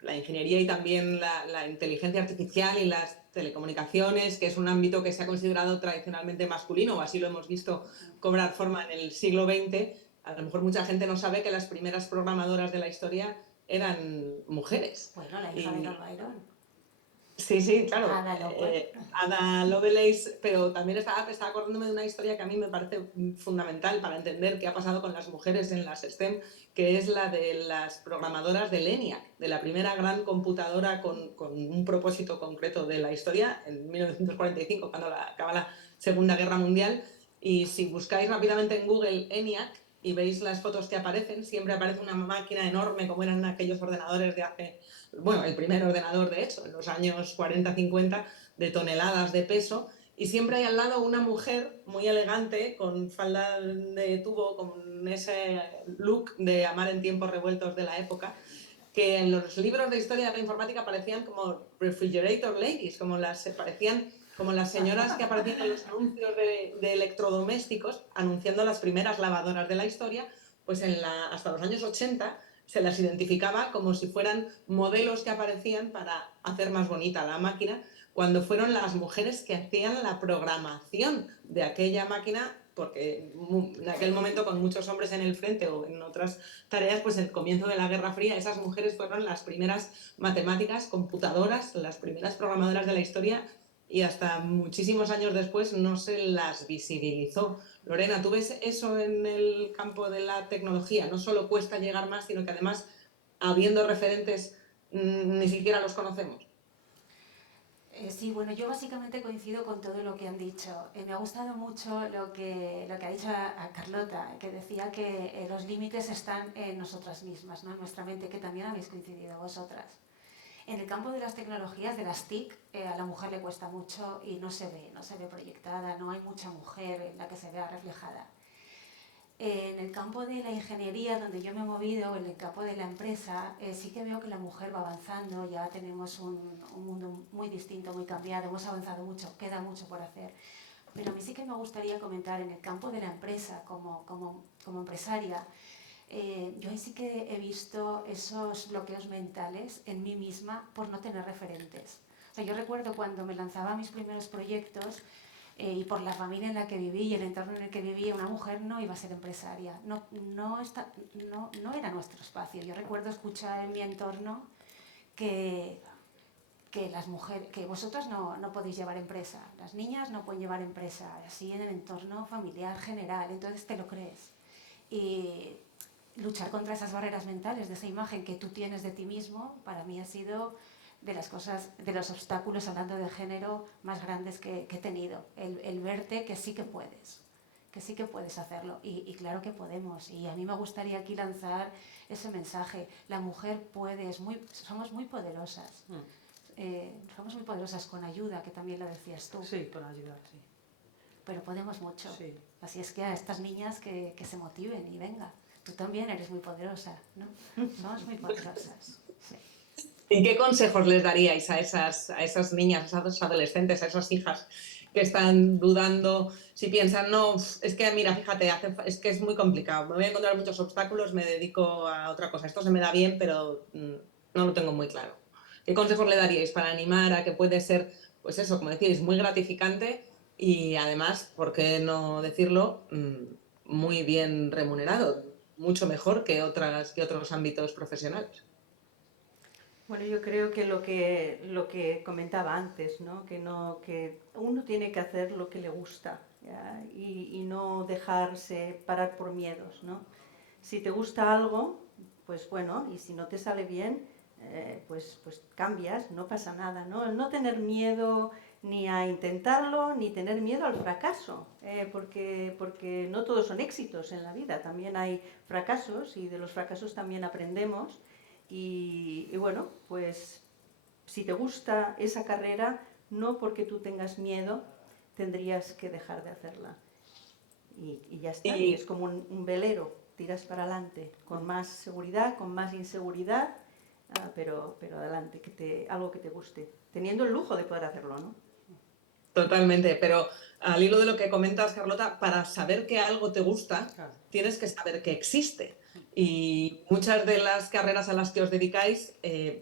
la ingeniería y también la inteligencia artificial y las telecomunicaciones, que es un ámbito que se ha considerado tradicionalmente masculino, o así lo hemos visto cobrar forma en el siglo XX, a lo mejor mucha gente no sabe que las primeras programadoras de la historia eran mujeres. Bueno, la hija de Lord Byron. Sí, claro. Ada Lovelace, pero también estaba acordándome de una historia que a mí me parece fundamental para entender qué ha pasado con las mujeres en las STEM, que es la de las programadoras del ENIAC, de la primera gran computadora con un propósito concreto de la historia, en 1945, cuando acaba la Segunda Guerra Mundial. Y si buscáis rápidamente en Google ENIAC y veis las fotos que aparecen, siempre aparece una máquina enorme, como eran aquellos ordenadores de hace... Bueno, el primer ordenador, de hecho, en los años 40-50, de toneladas de peso, y siempre hay al lado una mujer muy elegante, con falda de tubo, con ese look de amar en tiempos revueltos de la época, que en los libros de historia de la informática parecían como refrigerator ladies, parecían como las señoras que aparecían en los anuncios de electrodomésticos, anunciando las primeras lavadoras de la historia. Pues hasta los años 80 se las identificaba como si fueran modelos que aparecían para hacer más bonita la máquina, cuando fueron las mujeres que hacían la programación de aquella máquina, porque en aquel momento, con muchos hombres en el frente o en otras tareas, pues el comienzo de la Guerra Fría, esas mujeres fueron las primeras matemáticas, computadoras, las primeras programadoras de la historia, y hasta muchísimos años después no se las visibilizó. Lorena, ¿tú ves eso en el campo de la tecnología? No solo cuesta llegar más, sino que además, habiendo referentes, ni siquiera los conocemos. Sí, bueno, yo básicamente coincido con todo lo que han dicho. Me ha gustado mucho lo que ha dicho a Carlota, que decía que los límites están en nosotras mismas, ¿no? En nuestra mente, que también habéis coincidido vosotras. En el campo de las tecnologías, de las TIC, a la mujer le cuesta mucho y no se ve proyectada, no hay mucha mujer en la que se vea reflejada. En el campo de la ingeniería, donde yo me he movido, en el campo de la empresa, sí que veo que la mujer va avanzando, ya tenemos un mundo muy distinto, muy cambiado, hemos avanzado mucho, queda mucho por hacer. Pero a mí sí que me gustaría comentar en el campo de la empresa, como empresaria, yo ahí sí que he visto esos bloqueos mentales en mí misma por no tener referentes. O sea, yo recuerdo cuando me lanzaba a mis primeros proyectos, y por la familia en la que viví y el entorno en el que vivía, una mujer no iba a ser empresaria, no era nuestro espacio. Yo recuerdo escuchar en mi entorno que las mujeres, que vosotras no podéis llevar empresa, las niñas no pueden llevar empresa, así en el entorno familiar general, entonces te lo crees. Y luchar contra esas barreras mentales, de esa imagen que tú tienes de ti mismo, para mí ha sido de las cosas, de los obstáculos, hablando de género, más grandes que he tenido. El verte que sí que puedes hacerlo. Y claro que podemos. Y a mí me gustaría aquí lanzar ese mensaje. La mujer puede, somos muy poderosas. Somos muy poderosas con ayuda, que también lo decías tú. Sí, con ayuda, sí. Pero podemos mucho. Sí. Así es que a estas niñas que se motiven y venga. Tú también eres muy poderosa, ¿no? Somos muy poderosas. Sí. ¿Y qué consejos les daríais a esas niñas, a esas adolescentes, a esas hijas que están dudando, si piensan, no, es que mira, fíjate, es que es muy complicado, me voy a encontrar muchos obstáculos, me dedico a otra cosa, esto se me da bien, pero no lo tengo muy claro? ¿Qué consejos le daríais para animar a que puede ser, pues eso, como decís, muy gratificante y además, ¿por qué no decirlo, muy bien remunerado, mucho mejor que otros ámbitos profesionales? Bueno, yo creo que lo que comentaba antes, ¿no? Que uno tiene que hacer lo que le gusta, ¿ya? Y no dejarse parar por miedos, ¿no? Si te gusta algo, pues bueno, y si no te sale bien, pues cambias, no pasa nada, ¿no? El no tener miedo ni a intentarlo, ni tener miedo al fracaso, porque no todos son éxitos en la vida, también hay fracasos y de los fracasos también aprendemos. Y bueno, pues si te gusta esa carrera, no porque tú tengas miedo, tendrías que dejar de hacerla. Y ya está, y es como un velero, tiras para adelante, con más seguridad, con más inseguridad, pero adelante, algo que te guste, teniendo el lujo de poder hacerlo, ¿no? Totalmente, pero al hilo de lo que comentas, Carlota, para saber que algo te gusta, Claro. tienes que saber que existe. Y muchas de las carreras a las que os dedicáis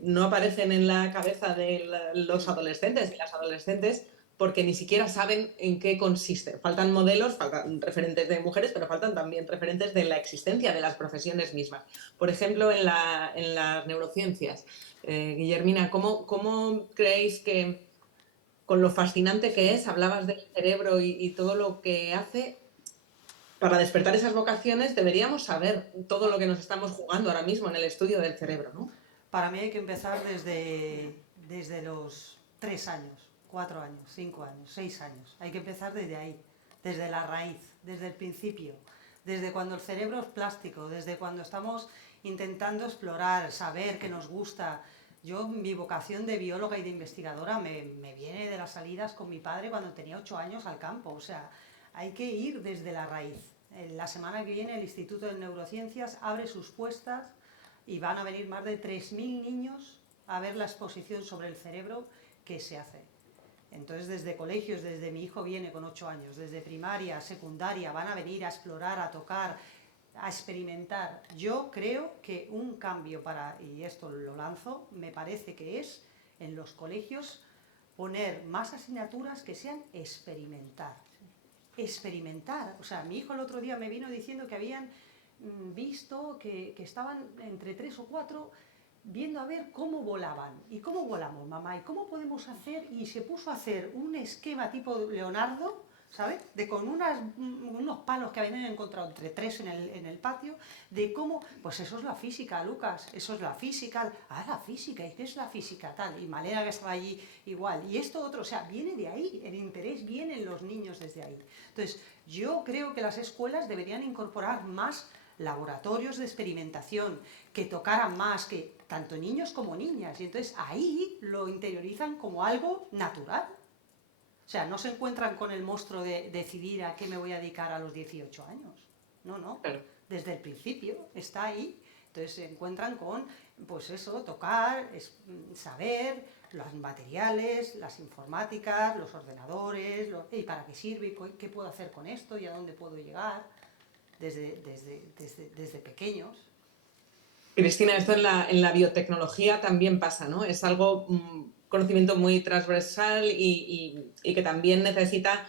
no aparecen en la cabeza de los adolescentes y las adolescentes porque ni siquiera saben en qué consiste. Faltan modelos, faltan referentes de mujeres, pero faltan también referentes de la existencia de las profesiones mismas. Por ejemplo, en las neurociencias. Guillermina, ¿cómo creéis que, con lo fascinante que es, hablabas del cerebro y todo lo que hace, para despertar esas vocaciones deberíamos saber todo lo que nos estamos jugando ahora mismo en el estudio del cerebro, ¿no? Para mí hay que empezar desde los 3 años, 4 años, 5 años, 6 años. Hay que empezar desde ahí, desde la raíz, desde el principio, desde cuando el cerebro es plástico, desde cuando estamos intentando explorar, saber qué nos gusta. Yo, mi vocación de bióloga y de investigadora me viene de las salidas con mi padre cuando tenía 8 años al campo. O sea, hay que ir desde la raíz. La semana que viene el Instituto de Neurociencias abre sus puertas y van a venir más de 3.000 niños a ver la exposición sobre el cerebro que se hace. Entonces, desde colegios, desde mi hijo viene con 8 años, desde primaria, secundaria, van a venir a explorar, a tocar, a experimentar. Yo creo que un cambio y esto lo lanzo, me parece que es en los colegios poner más asignaturas que sean experimentar. Experimentar. O sea, mi hijo el otro día me vino diciendo que habían visto que estaban entre 3 o 4 viendo a ver cómo volaban. ¿Y cómo volamos, mamá? ¿Y cómo podemos hacer? Y se puso a hacer un esquema tipo Leonardo, ¿sabes? Con unos palos que habían encontrado entre 3 en el patio, de cómo, pues eso es la física, Lucas, eso es la física. La física, ¿y qué es la física? Tal, y Malena que estaba allí igual, y esto otro, o sea, viene de ahí, el interés viene en los niños desde ahí. Entonces, yo creo que las escuelas deberían incorporar más laboratorios de experimentación, que tocaran más, que tanto niños como niñas, y entonces ahí lo interiorizan como algo natural. O sea, no se encuentran con el monstruo de decidir a qué me voy a dedicar a los 18 años. no. Claro. Desde el principio está ahí. Entonces se encuentran con, pues eso, tocar, saber los materiales, las informáticas, los ordenadores, y para qué sirve, y qué puedo hacer con esto y a dónde puedo llegar desde pequeños. Cristina, esto en la biotecnología también pasa, ¿no? Es algo, conocimiento muy transversal y que también necesita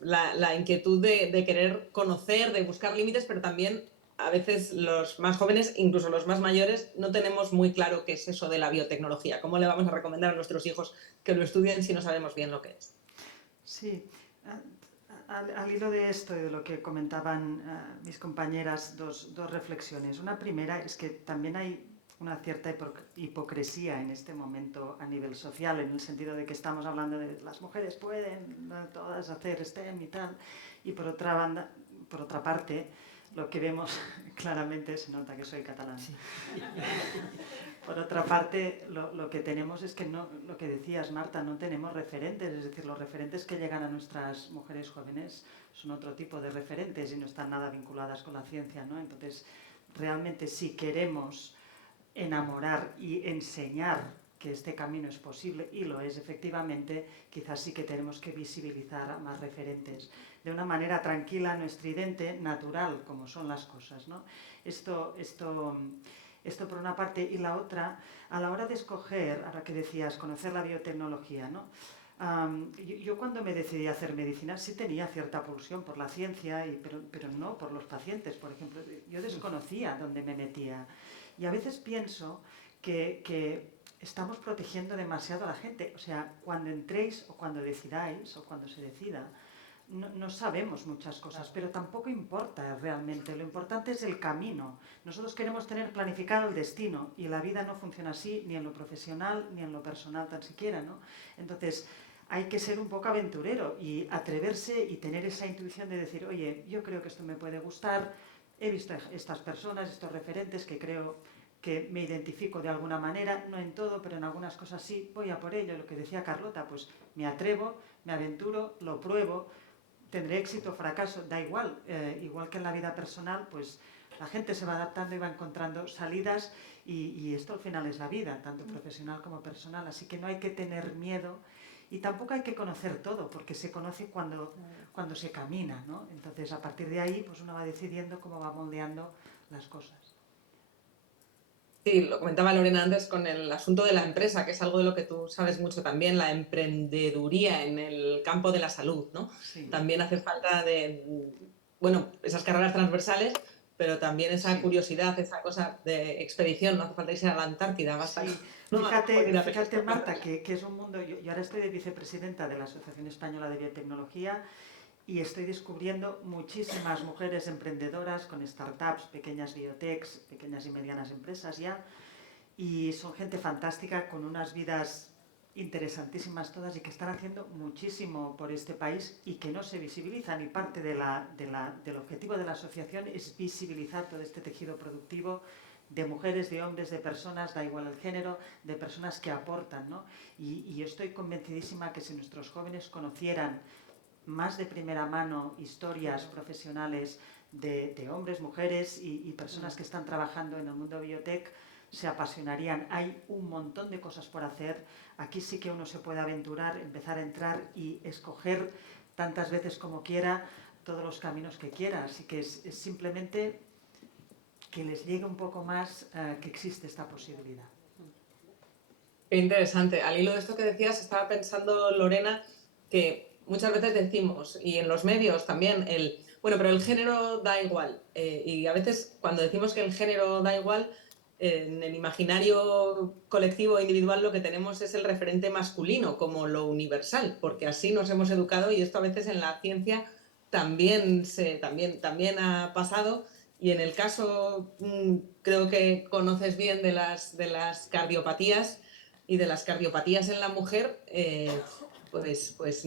la inquietud de querer conocer, de buscar límites, pero también a veces los más jóvenes, incluso los más mayores, no tenemos muy claro qué es eso de la biotecnología. ¿Cómo le vamos a recomendar a nuestros hijos que lo estudien si no sabemos bien lo que es? Sí, al hilo de esto y de lo que comentaban mis compañeras, dos reflexiones. Una primera es que también hay una cierta hipocresía en este momento a nivel social, en el sentido de que estamos hablando de las mujeres pueden todas hacer STEM y tal, y por otra parte, lo que vemos claramente, se nota que soy catalana. Sí. Por otra parte, lo que tenemos es que no, lo que decías, Marta, no tenemos referentes, es decir, los referentes que llegan a nuestras mujeres jóvenes son otro tipo de referentes y no están nada vinculadas con la ciencia, ¿no? Entonces, realmente si queremos enamorar y enseñar que este camino es posible, y lo es efectivamente, quizás sí que tenemos que visibilizar a más referentes de una manera tranquila, no estridente, natural, como son las cosas, ¿no? Esto por una parte, y la otra, a la hora de escoger, ahora que decías, conocer la biotecnología, ¿no? Yo cuando me decidí a hacer medicina sí tenía cierta pulsión por la ciencia, pero no por los pacientes, por ejemplo. Yo desconocía dónde me metía. Y a veces pienso que estamos protegiendo demasiado a la gente. O sea, cuando entréis o cuando decidáis o cuando se decida, no sabemos muchas cosas, pero tampoco importa realmente. Lo importante es el camino. Nosotros queremos tener planificado el destino y la vida no funciona así ni en lo profesional ni en lo personal tan siquiera, ¿no? Entonces, hay que ser un poco aventurero y atreverse y tener esa intuición de decir, oye, yo creo que esto me puede gustar, he visto estas personas, estos referentes que creo que me identifico de alguna manera, no en todo, pero en algunas cosas sí, voy a por ello. Lo que decía Carlota, pues me atrevo, me aventuro, lo pruebo, tendré éxito o fracaso, da igual. Igual que en la vida personal, pues la gente se va adaptando y va encontrando salidas y esto al final es la vida, tanto profesional como personal. Así que no hay que tener miedo y tampoco hay que conocer todo, porque se conoce cuando se camina, ¿no? Entonces, a partir de ahí, pues uno va decidiendo cómo va moldeando las cosas. Sí, lo comentaba Lorena antes con el asunto de la empresa, que es algo de lo que tú sabes mucho también, la emprendeduría en el campo de la salud, ¿no? Sí. También hace falta bueno, esas carreras transversales, pero también esa curiosidad, esa cosa de expedición, no hace falta irse a la Antártida, basta. Sí, No, fíjate Marta, que es un mundo, yo ahora estoy de vicepresidenta de la Asociación Española de Biotecnología y estoy descubriendo muchísimas mujeres emprendedoras con startups, pequeñas biotechs, pequeñas y medianas empresas ya, y son gente fantástica con unas vidas interesantísimas todas y que están haciendo muchísimo por este país y que no se visibilizan, y parte del objetivo de la asociación es visibilizar todo este tejido productivo de mujeres, de hombres, de personas, da igual el género, de personas que aportan, ¿no? Y yo estoy convencidísima que si nuestros jóvenes conocieran más de primera mano historias profesionales de hombres, mujeres y personas que están trabajando en el mundo biotech, se apasionarían. Hay un montón de cosas por hacer. Aquí sí que uno se puede aventurar, empezar a entrar y escoger tantas veces como quiera todos los caminos que quiera. Así que es simplemente que les llegue un poco más que existe esta posibilidad. Qué interesante. Al hilo de esto que decías, estaba pensando, Lorena, que muchas veces decimos, y en los medios también, bueno, pero el género da igual. Y a veces cuando decimos que el género da igual, en el imaginario colectivo e individual lo que tenemos es el referente masculino como lo universal, porque así nos hemos educado y esto a veces en la ciencia también ha pasado. Y en el caso, creo que conoces bien de las cardiopatías y de las cardiopatías en la mujer, pues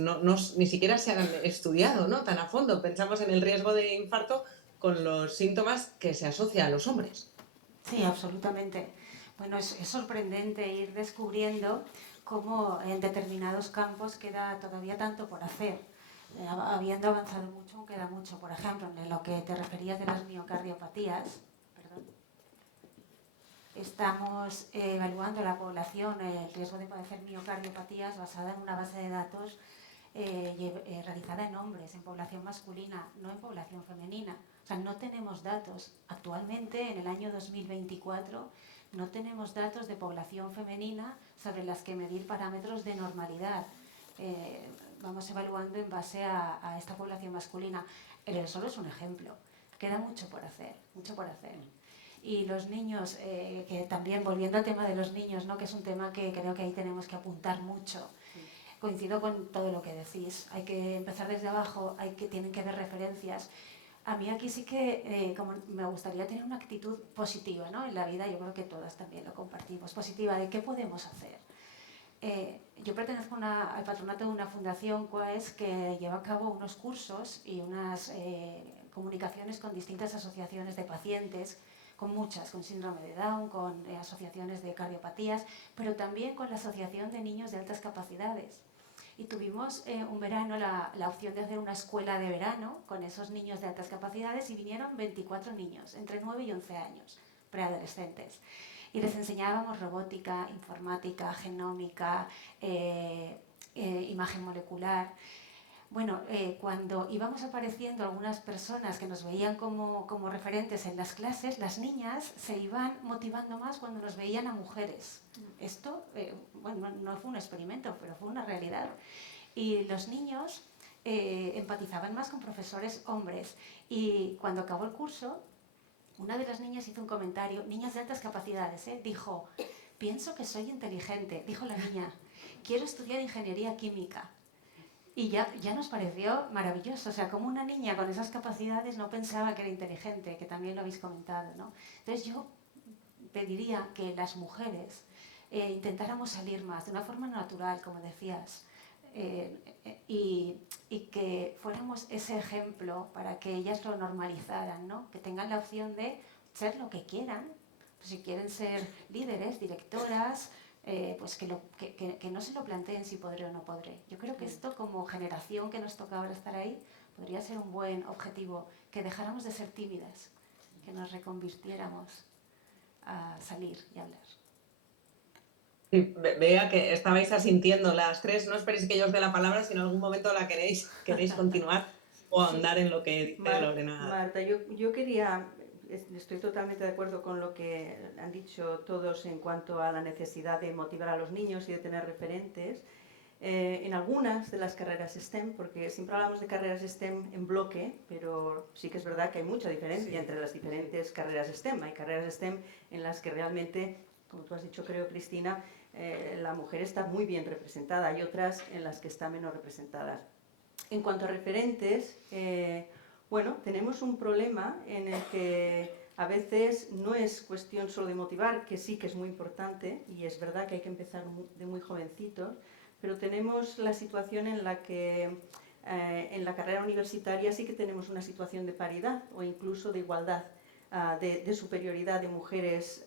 ni siquiera se han estudiado, ¿no?, tan a fondo. Pensamos en el riesgo de infarto con los síntomas que se asocia a los hombres. Sí, absolutamente. Bueno, es sorprendente ir descubriendo cómo en determinados campos queda todavía tanto por hacer. habiendo avanzado mucho, aún queda mucho. Por ejemplo, en lo que te referías de las miocardiopatías, estamos evaluando la población, el riesgo de padecer miocardiopatías basada en una base de datos realizada en hombres, en población masculina, no en población femenina. O sea, no tenemos datos. Actualmente, en el año 2024, no tenemos datos de población femenina sobre las que medir parámetros de normalidad. Vamos evaluando en base a esta población masculina. El aerosol es un ejemplo. Queda mucho por hacer, mucho por hacer. Y los niños, que también, volviendo al tema de los niños, ¿no?, que es un tema que creo que ahí tenemos que apuntar mucho. Coincido con todo lo que decís. Hay que empezar desde abajo, tienen que haber referencias. A mí aquí sí que como me gustaría tener una actitud positiva, ¿no?, en la vida. Yo creo que todas también lo compartimos. Positiva de qué podemos hacer. Yo pertenezco al patronato de una fundación, COAES, que lleva a cabo unos cursos y unas comunicaciones con distintas asociaciones de pacientes, con muchas, con síndrome de Down, con asociaciones de cardiopatías, pero también con la Asociación de Niños de Altas Capacidades. Y tuvimos un verano la opción de hacer una escuela de verano con esos niños de altas capacidades y vinieron 24 niños, entre 9 y 11 años, preadolescentes. Y les enseñábamos robótica, informática, genómica, imagen molecular. Bueno, cuando íbamos apareciendo algunas personas que nos veían como referentes en las clases, las niñas se iban motivando más cuando nos veían a mujeres. Esto, bueno, no fue un experimento, pero fue una realidad. Y los niños empatizaban más con profesores hombres. Y cuando acabó el curso, una de las niñas hizo un comentario, niñas de altas capacidades, dijo, pienso que soy inteligente, dijo la niña, quiero estudiar ingeniería química. Y ya nos pareció maravilloso, o sea, como una niña con esas capacidades no pensaba que era inteligente, que también lo habéis comentado, ¿no? Entonces yo pediría que las mujeres intentáramos salir más, de una forma natural, como decías, y que fuéramos ese ejemplo para que ellas lo normalizaran, ¿no? Que tengan la opción de ser lo que quieran, pues si quieren ser líderes, directoras, pues que no se lo planteen si podré o no podré. Yo creo que esto, como generación que nos toca ahora estar ahí, podría ser un buen objetivo, que dejáramos de ser tímidas, que nos reconvirtiéramos a salir y hablar. Sí, vea que estabais asintiendo las tres. No esperéis que yo os dé la palabra, si en algún momento la queréis continuar o ahondar en lo que dice Lorena. Marta, yo quería, estoy totalmente de acuerdo con lo que han dicho todos en cuanto a la necesidad de motivar a los niños y de tener referentes. En algunas de las carreras STEM, porque siempre hablamos de carreras STEM en bloque, pero sí que es verdad que hay mucha diferencia entre las diferentes carreras STEM. Hay carreras STEM en las que realmente, como tú has dicho, creo, Cristina, la mujer está muy bien representada. Hay otras en las que está menos representada. En cuanto a referentes, bueno, tenemos un problema en el que a veces no es cuestión solo de motivar, que sí que es muy importante, y es verdad que hay que empezar de muy jovencitos, pero tenemos la situación en la que en la carrera universitaria sí que tenemos una situación de paridad o incluso de igualdad, de superioridad de mujeres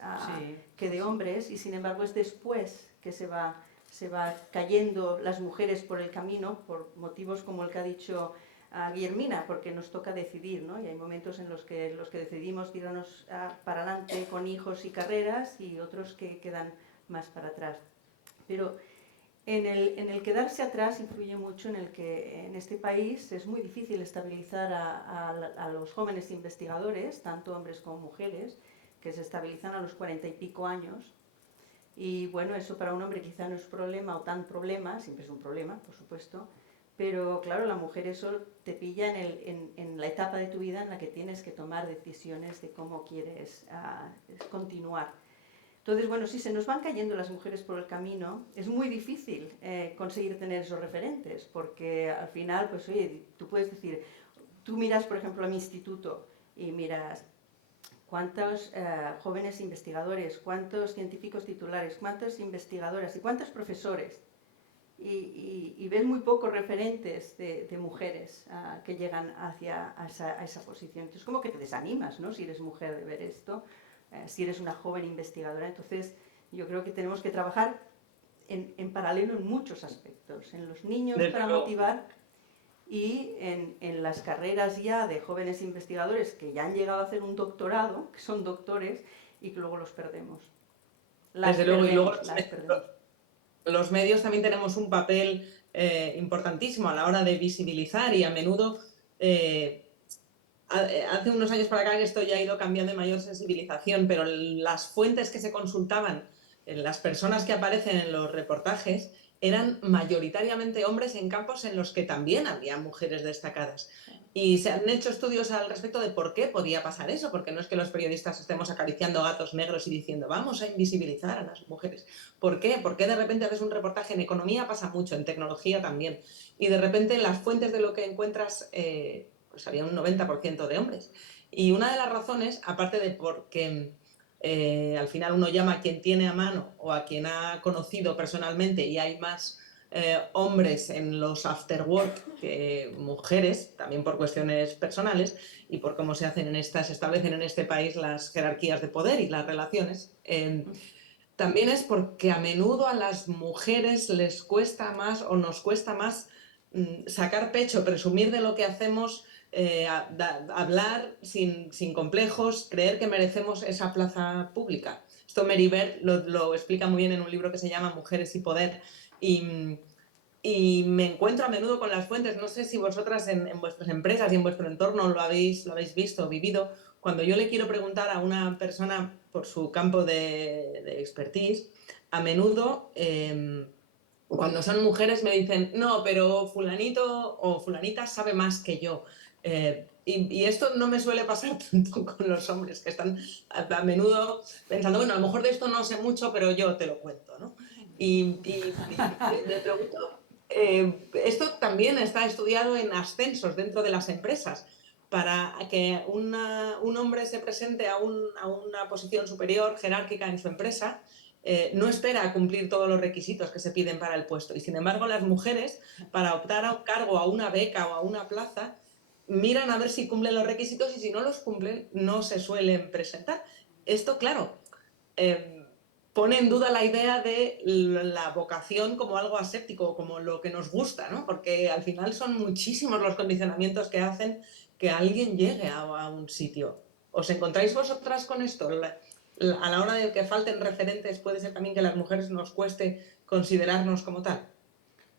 que de hombres, y sin embargo es después que se va cayendo las mujeres por el camino, por motivos como el que ha dicho Guillermina, porque nos toca decidir, ¿no? Y hay momentos en los que decidimos tirarnos para adelante con hijos y carreras, y otros que quedan más para atrás. Pero en el quedarse atrás influye mucho en el que en este país es muy difícil estabilizar a los jóvenes investigadores, tanto hombres como mujeres, que se estabilizan a los 40 y pico años. Y bueno, eso para un hombre quizá no es problema o tan problema, siempre es un problema, por supuesto, pero claro, la mujer eso te pilla en la etapa de tu vida en la que tienes que tomar decisiones de cómo quieres continuar. Entonces, bueno, si se nos van cayendo las mujeres por el camino, es muy difícil conseguir tener esos referentes, porque al final, pues oye, tú puedes decir, tú miras, por ejemplo, a mi instituto y miras cuántos jóvenes investigadores, cuántos científicos titulares, cuántas investigadoras y cuántos profesores, y ves muy pocos referentes de mujeres que llegan a esa posición. Entonces, como que te desanimas, ¿no?, si eres mujer, de ver esto. Si eres una joven investigadora. Entonces yo creo que tenemos que trabajar en paralelo en muchos aspectos, en los niños para motivar y en las carreras ya de jóvenes investigadores que ya han llegado a hacer un doctorado, que son doctores, y que luego los perdemos. Desde luego, y luego Las perdemos. los medios también tenemos un papel importantísimo a la hora de visibilizar y a menudo, hace unos años para acá que esto ya ha ido cambiando de mayor sensibilización, pero las fuentes que se consultaban, las personas que aparecen en los reportajes, eran mayoritariamente hombres en campos en los que también había mujeres destacadas. Y se han hecho estudios al respecto de por qué podía pasar eso, porque no es que los periodistas estemos acariciando gatos negros y diciendo vamos a invisibilizar a las mujeres. ¿Por qué? Porque de repente haces un reportaje en economía, pasa mucho, en tecnología también. Y de repente las fuentes de lo que encuentras, pues había un 90% de hombres. Y una de las razones, aparte de porque al final uno llama a quien tiene a mano o a quien ha conocido personalmente y hay más hombres en los after work que mujeres, también por cuestiones personales y por cómo se establecen en este país las jerarquías de poder y las relaciones. También es porque a menudo a las mujeres les cuesta más o nos cuesta más sacar pecho, presumir de lo que hacemos, hablar sin complejos, creer que merecemos esa plaza pública. Esto Mary Beard lo explica muy bien en un libro que se llama Mujeres y Poder. Y me encuentro a menudo con las fuentes, no sé si vosotras en vuestras empresas y en vuestro entorno lo habéis visto o vivido. Cuando yo le quiero preguntar a una persona por su campo de expertise, a menudo cuando son mujeres me dicen, no, pero fulanito o fulanita sabe más que yo. Y esto no me suele pasar tanto con los hombres, que están a menudo pensando, bueno, a lo mejor de esto no sé mucho, pero yo te lo cuento, ¿no? Y me pregunto, esto también está estudiado en ascensos dentro de las empresas. Para que un hombre se presente a una posición superior, jerárquica en su empresa, no espera a cumplir todos los requisitos que se piden para el puesto. Y sin embargo, las mujeres, para optar a un cargo, a una beca o a una plaza, miran a ver si cumplen los requisitos y si no los cumplen, no se suelen presentar. Esto, claro, pone en duda la idea de la vocación como algo aséptico, como lo que nos gusta, ¿no? Porque al final son muchísimos los condicionamientos que hacen que alguien llegue a un sitio. ¿Os encontráis vosotras con esto? A la hora de que falten referentes, puede ser también que a las mujeres nos cueste considerarnos como tal.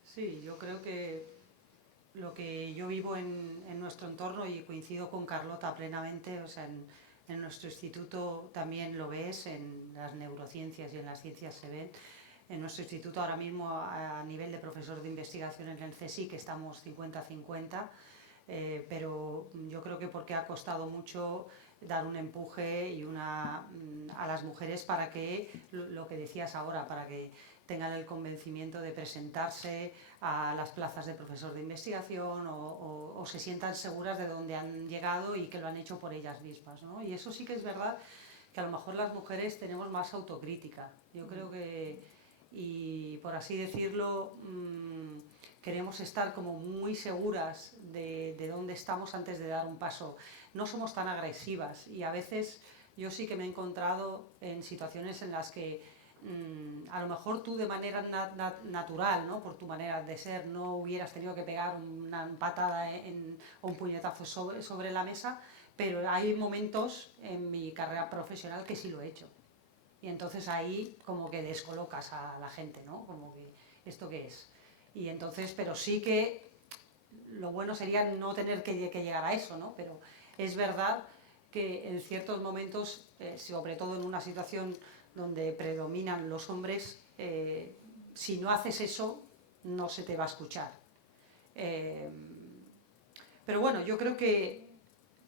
Sí, yo creo que lo que yo vivo en nuestro entorno, y coincido con Carlota plenamente, o sea, en nuestro instituto también lo ves, en las neurociencias y en las ciencias se ven. En nuestro instituto ahora mismo a nivel de profesor de investigación en el CSIC estamos 50-50, pero yo creo que porque ha costado mucho dar un empuje y a las mujeres para que, lo que decías ahora, para que tengan el convencimiento de presentarse a las plazas de profesor de investigación o se sientan seguras de dónde han llegado y que lo han hecho por ellas mismas, ¿no? Y eso sí que es verdad que a lo mejor las mujeres tenemos más autocrítica. Yo creo que, y por así decirlo, queremos estar como muy seguras de dónde estamos antes de dar un paso. No somos tan agresivas y a veces yo sí que me he encontrado en situaciones en las que a lo mejor tú de manera natural, ¿no? Por tu manera de ser, no hubieras tenido que pegar una patada o un puñetazo sobre la mesa, pero hay momentos en mi carrera profesional que sí lo he hecho. Y entonces ahí como que descolocas a la gente, ¿no? Como que, ¿esto qué es? Y entonces, pero sí que lo bueno sería no tener que llegar a eso, ¿no? Pero es verdad que en ciertos momentos, sobre todo en una situación donde predominan los hombres, si no haces eso, no se te va a escuchar. Pero bueno, yo creo que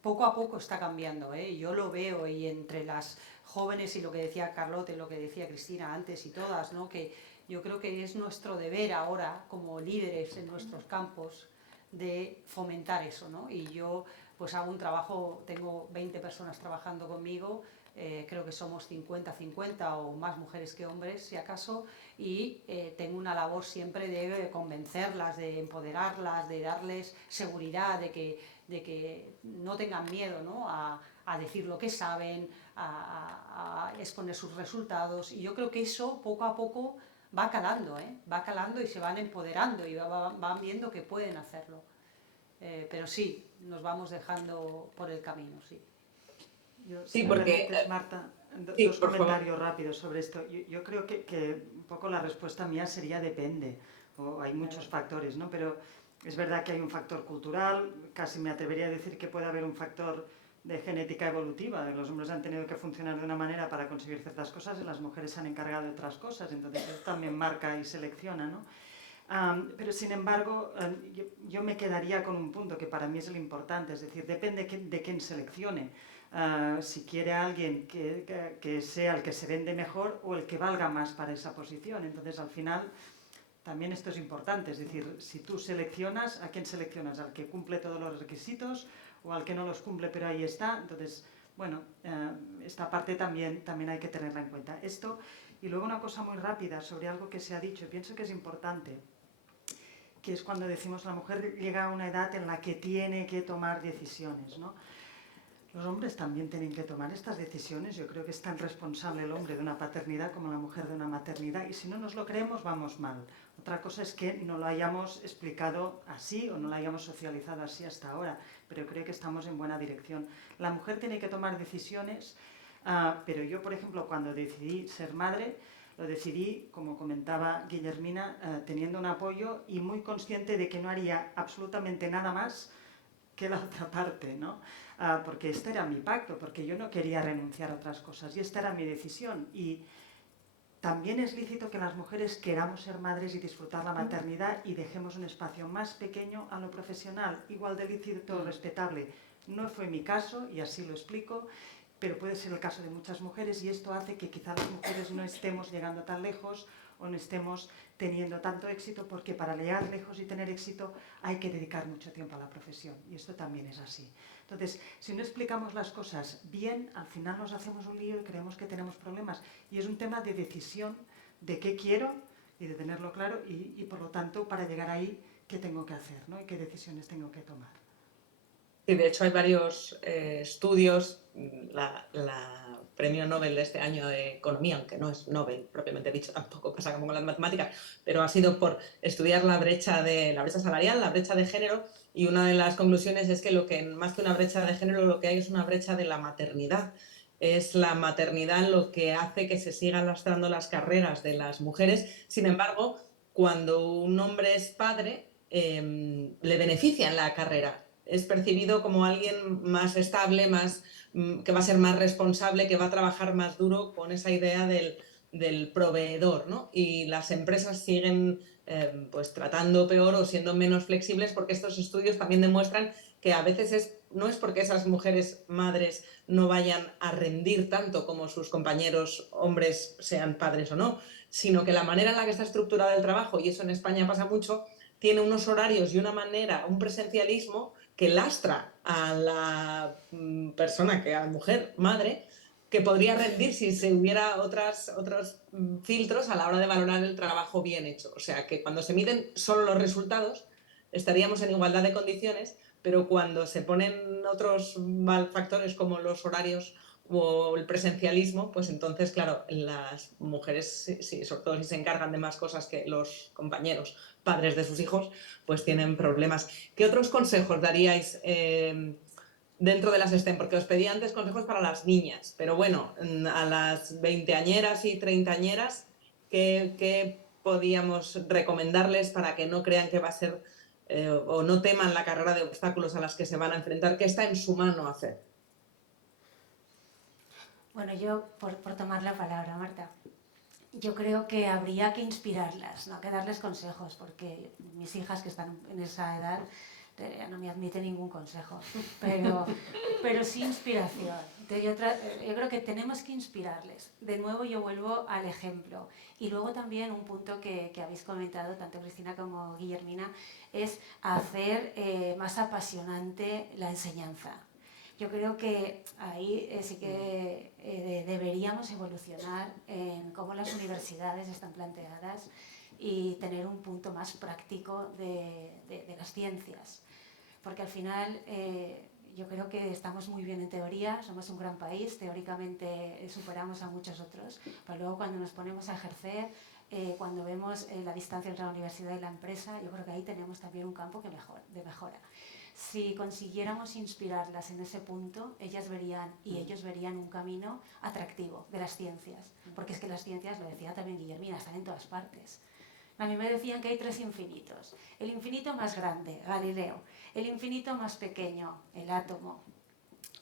poco a poco está cambiando, ¿eh? Yo lo veo, y entre las jóvenes y lo que decía Carlota y lo que decía Cristina antes y todas, ¿no? Que yo creo que es nuestro deber ahora, como líderes en nuestros campos, de fomentar eso, ¿no? Y yo pues hago un trabajo, tengo 20 personas trabajando conmigo, creo que somos 50-50 o más mujeres que hombres, si acaso, y tengo una labor siempre de convencerlas, de empoderarlas, de darles seguridad, de que no tengan miedo, ¿no? a decir lo que saben, a exponer sus resultados. Y yo creo que eso poco a poco va calando, ¿eh? Va calando y se van empoderando y van viendo que pueden hacerlo. pero sí, nos vamos dejando por el camino, sí. Yo, Sí, si me porque... permites, Marta, Sí, dos por favor. comentarios rápidos sobre esto. Yo creo que un poco la respuesta mía sería depende, o hay muchos factores, ¿no? Pero es verdad que hay un factor cultural, casi me atrevería a decir que puede haber un factor de genética evolutiva. Los hombres han tenido que funcionar de una manera para conseguir ciertas cosas y las mujeres se han encargado de otras cosas, entonces eso también marca y selecciona, ¿no? Pero sin embargo, yo me quedaría con un punto que para mí es el importante, es decir, depende de quién seleccione. Si quiere a alguien que sea el que se vende mejor o el que valga más para esa posición. Entonces, al final, también esto es importante, es decir, si tú seleccionas, ¿a quién seleccionas? ¿Al que cumple todos los requisitos o al que no los cumple pero ahí está? Entonces, bueno, esta parte también hay que tenerla en cuenta. Esto, y luego una cosa muy rápida sobre algo que se ha dicho, y pienso que es importante, que es cuando decimos la mujer llega a una edad en la que tiene que tomar decisiones, ¿no? Los hombres también tienen que tomar estas decisiones. Yo creo que es tan responsable el hombre de una paternidad como la mujer de una maternidad. Y si no nos lo creemos, vamos mal. Otra cosa es que no lo hayamos explicado así o no lo hayamos socializado así hasta ahora. Pero creo que estamos en buena dirección. La mujer tiene que tomar decisiones, pero yo, por ejemplo, cuando decidí ser madre, lo decidí, como comentaba Guillermina, teniendo un apoyo y muy consciente de que no haría absolutamente nada más que la otra parte, ¿no? Porque este era mi pacto, porque yo no quería renunciar a otras cosas y esta era mi decisión. Y también es lícito que las mujeres queramos ser madres y disfrutar la maternidad y dejemos un espacio más pequeño a lo profesional, igual de lícito o respetable. No fue mi caso y así lo explico, pero puede ser el caso de muchas mujeres y esto hace que quizá las mujeres no estemos llegando tan lejos o no estemos teniendo tanto éxito, porque para llegar lejos y tener éxito hay que dedicar mucho tiempo a la profesión, y esto también es así. Entonces, si no explicamos las cosas bien, al final nos hacemos un lío y creemos que tenemos problemas, y es un tema de decisión de qué quiero y de tenerlo claro, y por lo tanto, para llegar ahí, qué tengo que hacer, ¿no? Y qué decisiones tengo que tomar. Sí, de hecho hay varios estudios, la premio Nobel de este año de Economía, aunque no es Nobel propiamente dicho, tampoco pasa como con las matemáticas, pero ha sido por estudiar la brecha salarial, la brecha de género, y una de las conclusiones es que más que una brecha de género, lo que hay es una brecha de la maternidad. Es la maternidad lo que hace que se sigan lastrando las carreras de las mujeres. Sin embargo, cuando un hombre es padre, le beneficia en la carrera. Es percibido como alguien más estable, que va a ser más responsable, que va a trabajar más duro, con esa idea del proveedor, ¿no? Y las empresas siguen pues tratando peor o siendo menos flexibles, porque estos estudios también demuestran que a veces no es porque esas mujeres madres no vayan a rendir tanto como sus compañeros hombres, sean padres o no, sino que la manera en la que está estructurado el trabajo, y eso en España pasa mucho, tiene unos horarios y una manera, un presencialismo que lastra a la persona, a la mujer, madre, que podría rendir si se hubiera otros filtros a la hora de valorar el trabajo bien hecho. O sea, que cuando se miden solo los resultados, estaríamos en igualdad de condiciones, pero cuando se ponen otros factores como los horarios o el presencialismo, pues entonces, claro, las mujeres, sí, sobre todo si se encargan de más cosas que los compañeros padres de sus hijos, pues tienen problemas. ¿Qué otros consejos daríais dentro de las STEM? Porque os pedí antes consejos para las niñas, pero bueno, a las veinteañeras y treintañeras, ¿qué podíamos recomendarles para que no crean que va a ser o no teman la carrera de obstáculos a las que se van a enfrentar? ¿Qué está en su mano hacer? Bueno, yo, por tomar la palabra, Marta, yo creo que habría que inspirarlas, no que darles consejos, porque mis hijas que están en esa edad no me admiten ningún consejo, pero sí inspiración. Yo creo que tenemos que inspirarles. De nuevo yo vuelvo al ejemplo. Y luego también un punto que habéis comentado, tanto Cristina como Guillermina, es hacer más apasionante la enseñanza. Yo creo que ahí sí que deberíamos evolucionar en cómo las universidades están planteadas y tener un punto más práctico de las ciencias. Porque al final yo creo que estamos muy bien en teoría, somos un gran país, teóricamente superamos a muchos otros, pero luego cuando nos ponemos a ejercer, cuando vemos la distancia entre la universidad y la empresa, yo creo que ahí tenemos también un campo de mejora. Si consiguiéramos inspirarlas en ese punto, ellas verían y ellos verían un camino atractivo de las ciencias. Porque es que las ciencias, lo decía también Guillermina, están en todas partes. A mí me decían que hay 3 infinitos. El infinito más grande, Galileo. El infinito más pequeño, el átomo,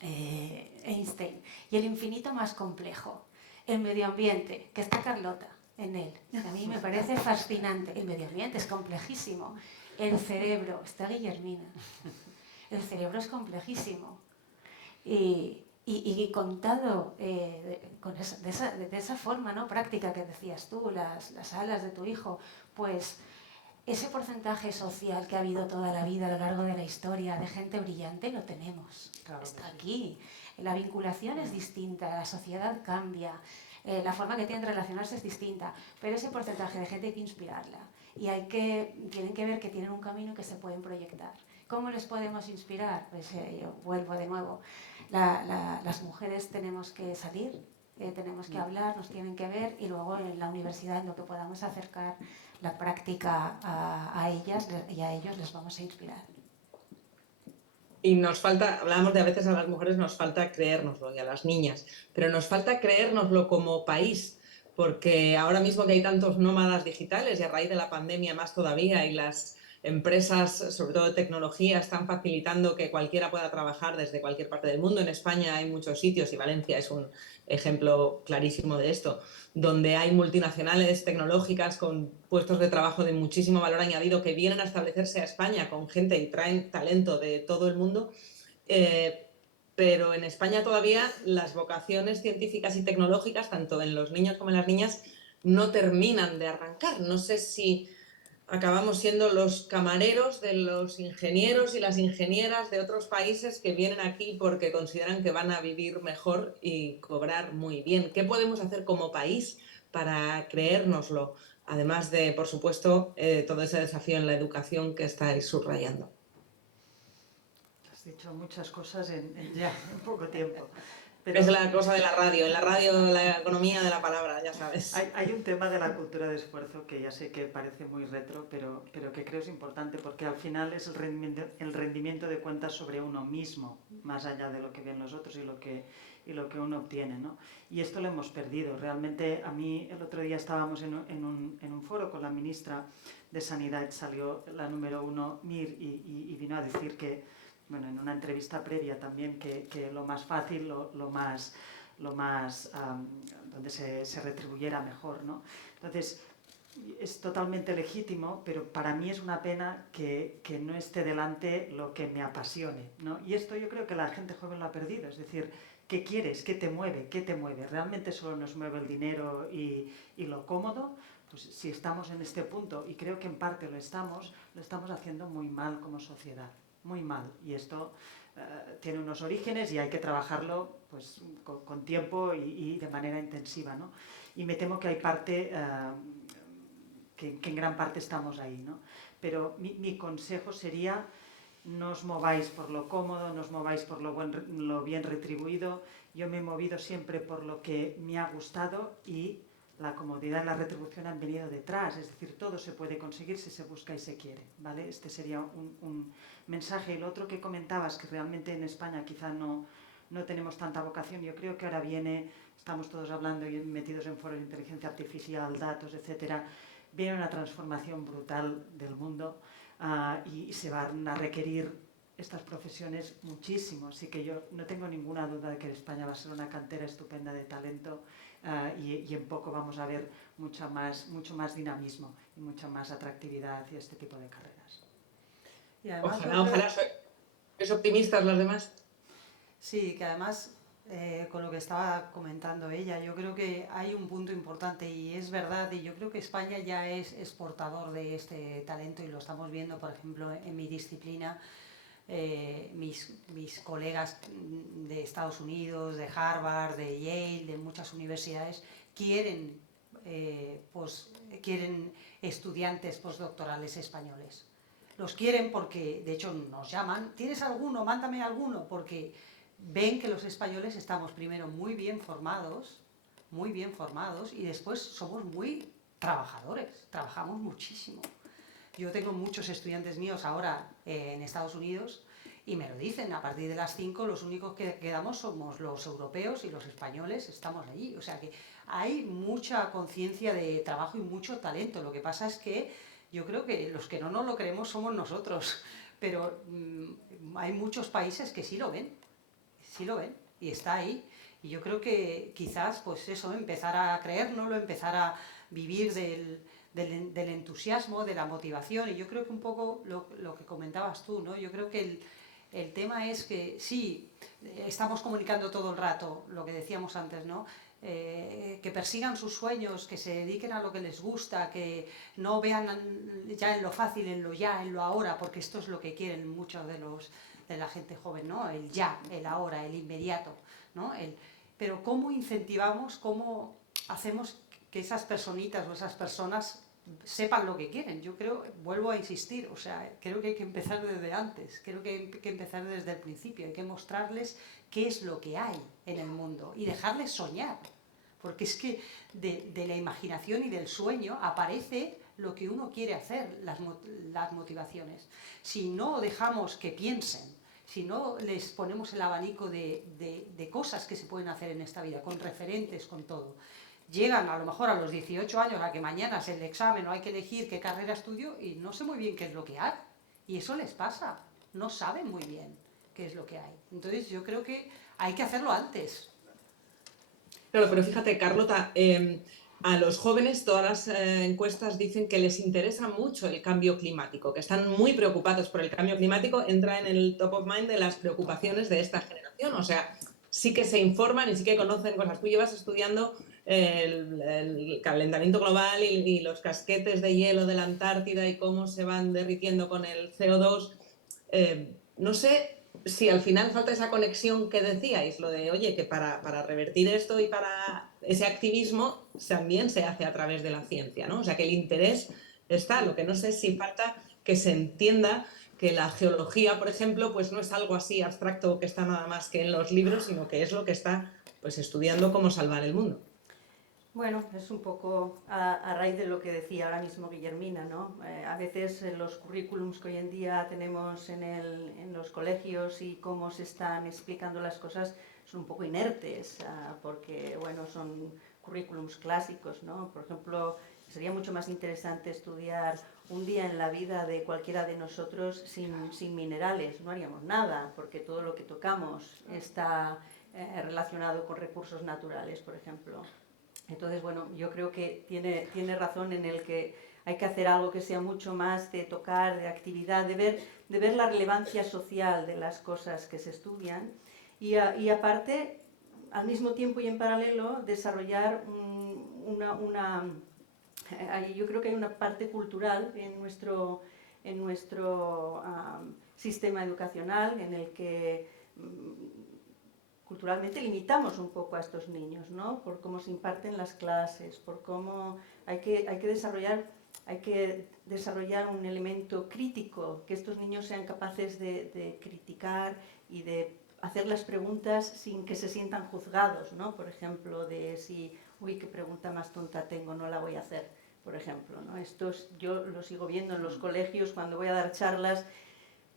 Einstein. Y el infinito más complejo, el medio ambiente, que está Carlota en él. A mí me parece fascinante. El medio ambiente es complejísimo. El cerebro, está Guillermina. El cerebro es complejísimo. Y contado de esa forma, ¿no?, práctica que decías tú, las alas de tu hijo, pues ese porcentaje social que ha habido toda la vida a lo largo de la historia de gente brillante lo tenemos. Claro, está sí. aquí. La vinculación es distinta, la sociedad cambia, la forma que tienen de relacionarse es distinta, pero ese porcentaje de gente hay que inspirarla y tienen que ver que tienen un camino que se pueden proyectar. ¿Cómo les podemos inspirar? Pues yo vuelvo de nuevo. Las mujeres tenemos que salir, tenemos que hablar, nos tienen que ver y luego en la universidad en lo que podamos acercar la práctica a ellas y a ellos les vamos a inspirar. Y nos falta, hablábamos de a veces a las mujeres nos falta creérnoslo y a las niñas, pero nos falta creérnoslo como país, porque ahora mismo que hay tantos nómadas digitales y a raíz de la pandemia más todavía y las empresas, sobre todo de tecnología, están facilitando que cualquiera pueda trabajar desde cualquier parte del mundo. En España hay muchos sitios y Valencia es un ejemplo clarísimo de esto, donde hay multinacionales tecnológicas con puestos de trabajo de muchísimo valor añadido que vienen a establecerse a España con gente y traen talento de todo el mundo, pero en España todavía las vocaciones científicas y tecnológicas, tanto en los niños como en las niñas, no terminan de arrancar. No sé si acabamos siendo los camareros de los ingenieros y las ingenieras de otros países que vienen aquí porque consideran que van a vivir mejor y cobrar muy bien. ¿Qué podemos hacer como país para creérnoslo? Además de, por supuesto, todo ese desafío en la educación que estáis subrayando. Has dicho muchas cosas en poco tiempo. Pero es la cosa de la radio. En la radio, la economía de la palabra, ya sabes. hay un tema de la cultura de esfuerzo que ya sé que parece muy retro, pero que creo es importante porque al final es el rendimiento de cuentas sobre uno mismo, más allá de lo que ven los otros y lo que uno obtiene, ¿no? Y esto lo hemos perdido. Realmente a mí el otro día estábamos en un foro con la ministra de Sanidad, salió la número 1, Mir, y vino a decir que, bueno, en una entrevista previa también, que lo más fácil, lo más donde se retribuyera mejor, ¿no? Entonces, es totalmente legítimo, pero para mí es una pena que no esté delante lo que me apasione, ¿no? Y esto yo creo que la gente joven lo ha perdido, es decir, ¿qué quieres? ¿Qué te mueve? ¿Qué te mueve? ¿Realmente solo nos mueve el dinero y lo cómodo? Pues si estamos en este punto, y creo que en parte lo estamos haciendo muy mal como sociedad, muy mal, y esto tiene unos orígenes y hay que trabajarlo pues, con tiempo y de manera intensiva, ¿no? Y me temo que hay parte, que en gran parte estamos ahí, ¿no? Pero mi consejo sería: no os mováis por lo cómodo, no os mováis por lo bien retribuido. Yo me he movido siempre por lo que me ha gustado y la comodidad y la retribución han venido detrás, es decir, todo se puede conseguir si se busca y se quiere, ¿vale? Este sería un mensaje. Y lo otro que comentabas, que realmente en España quizá no tenemos tanta vocación, yo creo que ahora estamos todos hablando y metidos en foros de inteligencia artificial, datos, etcétera, viene una transformación brutal del mundo y se van a requerir estas profesiones muchísimo, así que yo no tengo ninguna duda de que España va a ser una cantera estupenda de talento y en poco vamos a ver mucho más dinamismo y mucha más atractividad hacia este tipo de carreras. Y además, Ojalá. ¿Sois optimistas los demás? Sí, que además, con lo que estaba comentando ella, yo creo que hay un punto importante y es verdad, y yo creo que España ya es exportador de este talento y lo estamos viendo, por ejemplo, en mi disciplina. Mis colegas de Estados Unidos, de Harvard, de Yale, de muchas universidades, quieren estudiantes postdoctorales españoles. Los quieren porque, de hecho, nos llaman: ¿tienes alguno? Mándame alguno, porque ven que los españoles estamos primero muy bien formados y después somos muy trabajadores, trabajamos muchísimo. Yo tengo muchos estudiantes míos ahora en Estados Unidos y me lo dicen, a partir de las 5 los únicos que quedamos somos los europeos y los españoles, estamos allí. O sea que hay mucha conciencia de trabajo y mucho talento. Lo que pasa es que yo creo que los que no nos lo creemos somos nosotros, pero hay muchos países que sí lo ven y está ahí. Y yo creo que quizás, pues eso, empezar a creérnoslo, empezar a vivir del entusiasmo, de la motivación. Y yo creo que un poco lo que comentabas tú, ¿no? Yo creo que el tema es que sí, estamos comunicando todo el rato, lo que decíamos antes, ¿no? Que persigan sus sueños, que se dediquen a lo que les gusta, que no vean ya en lo fácil, en lo ya, en lo ahora, porque esto es lo que quieren muchos de la gente joven, ¿no? El ya, el ahora, el inmediato, ¿no? Pero ¿cómo incentivamos, cómo hacemos que esas personitas o esas personas sepan lo que quieren? Yo creo, vuelvo a insistir, o sea, creo que hay que empezar desde antes, creo que hay que empezar desde el principio, hay que mostrarles qué es lo que hay en el mundo y dejarles soñar, porque es que de la imaginación y del sueño aparece lo que uno quiere hacer, las motivaciones. Si no dejamos que piensen, si no les ponemos el abanico de cosas que se pueden hacer en esta vida, con referentes, con todo, llegan a lo mejor a los 18 años a que mañana es el examen o hay que elegir qué carrera estudio y no sé muy bien qué es lo que hay. Y eso les pasa, no saben muy bien qué es lo que hay. Entonces yo creo que hay que hacerlo antes. Claro, pero fíjate, Carlota, a los jóvenes todas las encuestas dicen que les interesa mucho el cambio climático, que están muy preocupados por el cambio climático, entra en el top of mind de las preocupaciones de esta generación. O sea, sí que se informan y sí que conocen cosas. Tú llevas estudiando el calentamiento global y los casquetes de hielo de la Antártida y cómo se van derritiendo con el CO2. No sé si al final falta esa conexión que decíais, lo de, oye, que para revertir esto y para ese activismo también se hace a través de la ciencia, ¿no? O sea, que el interés está. Lo que no sé es si falta que se entienda que la geología, por ejemplo, pues no es algo así abstracto que está nada más que en los libros, sino que es lo que está pues estudiando cómo salvar el mundo. Bueno, es un poco a raíz de lo que decía ahora mismo Guillermina, ¿no? A veces los currículums que hoy en día tenemos en los colegios y cómo se están explicando las cosas son un poco inertes, porque, bueno, son currículums clásicos, ¿no? Por ejemplo, sería mucho más interesante estudiar un día en la vida de cualquiera de nosotros sin minerales. No haríamos nada, porque todo lo que tocamos está relacionado con recursos naturales, por ejemplo. Entonces, bueno, yo creo que tiene razón en el que hay que hacer algo que sea mucho más de tocar, de actividad, de ver la relevancia social de las cosas que se estudian y aparte, al mismo tiempo y en paralelo, desarrollar yo creo que hay una parte cultural en nuestro sistema educacional en el que culturalmente limitamos un poco a estos niños, ¿no? Por cómo se imparten las clases, por cómo hay que desarrollar un elemento crítico, que estos niños sean capaces de criticar y de hacer las preguntas sin que se sientan juzgados, ¿no? Por ejemplo, de si, uy, qué pregunta más tonta tengo, no la voy a hacer, por ejemplo, ¿no? Yo lo sigo viendo en los colegios cuando voy a dar charlas.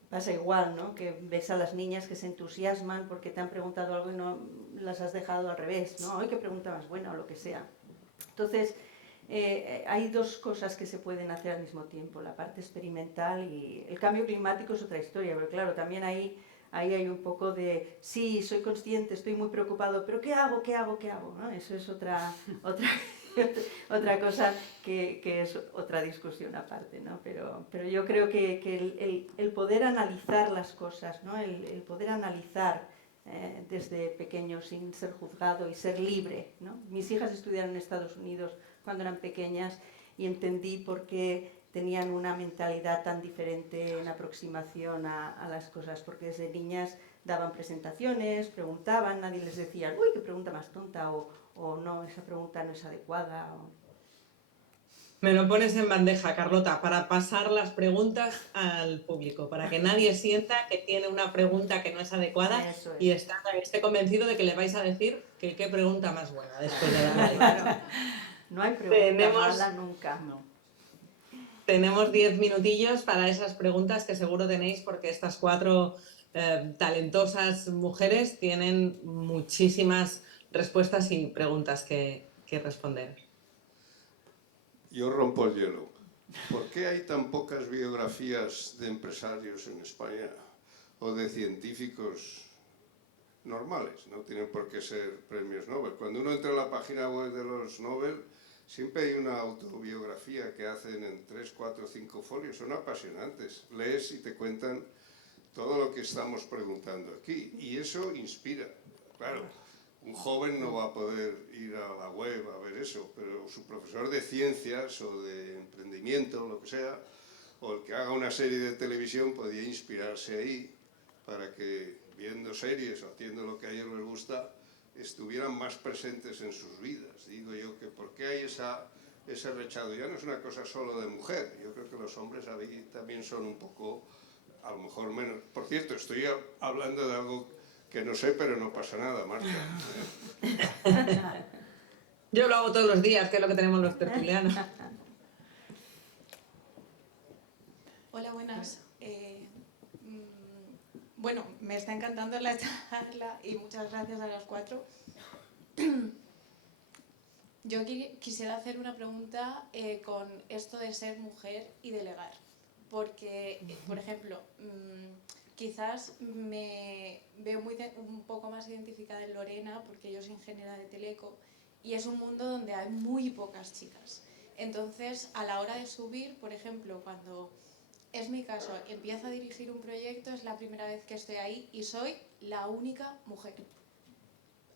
Pasa igual, ¿no? Que ves a las niñas que se entusiasman porque te han preguntado algo y no las has dejado al revés, ¿no? ¡Ay, qué pregunta más buena! O lo que sea. Entonces, hay dos cosas que se pueden hacer al mismo tiempo, la parte experimental y el cambio climático es otra historia, pero claro, también ahí hay un poco de, sí, soy consciente, estoy muy preocupado, pero ¿qué hago? ¿No? Eso es otra cosa que es otra discusión aparte, ¿no? Pero yo creo que el poder analizar las cosas, ¿no? El poder analizar desde pequeño sin ser juzgado y ser libre, ¿no? Mis hijas estudiaron en Estados Unidos cuando eran pequeñas y entendí por qué tenían una mentalidad tan diferente en aproximación a las cosas, porque desde niñas daban presentaciones, preguntaban, nadie les decía, uy, qué pregunta más tonta, o no, esa pregunta no es adecuada. Me lo pones en bandeja, Carlota, para pasar las preguntas al público, para que nadie sienta que tiene una pregunta que no es adecuada y esté convencido de que le vais a decir que qué pregunta más buena después de la live. No hay pregunta mala nunca. No. tenemos 10 minutillos para esas preguntas que seguro tenéis, porque estas 4 talentosas mujeres tienen muchísimas respuestas y preguntas que responder. Yo rompo el hielo. ¿Por qué hay tan pocas biografías de empresarios en España o de científicos normales? No tienen por qué ser premios Nobel. Cuando uno entra en la página web de los Nobel, siempre hay una autobiografía que hacen en 3, 4, 5 folios. Son apasionantes. Lees y te cuentan todo lo que estamos preguntando aquí. Y eso inspira. Claro, un joven no va a poder ir a la web a ver eso, pero su profesor de ciencias o de emprendimiento, lo que sea, o el que haga una serie de televisión podía inspirarse ahí para que, viendo series o haciendo lo que a ellos les gusta, estuvieran más presentes en sus vidas. Digo yo que ¿por qué hay ese rechazo? Ya no es una cosa solo de mujer, yo creo que los hombres ahí también son un poco, a lo mejor menos. Por cierto, estoy hablando de algo que no sé, pero no pasa nada, Marta. Yo lo hago todos los días, que es lo que tenemos los tertulianos. Hola, buenas. Bueno, me está encantando la charla y muchas gracias a las 4. Yo quisiera hacer una pregunta con esto de ser mujer y delegar. Porque, por ejemplo, quizás me veo un poco más identificada en Lorena, porque yo soy ingeniera de teleco, y es un mundo donde hay muy pocas chicas. Entonces, a la hora de subir, por ejemplo, cuando es mi caso, empiezo a dirigir un proyecto, es la primera vez que estoy ahí y soy la única mujer.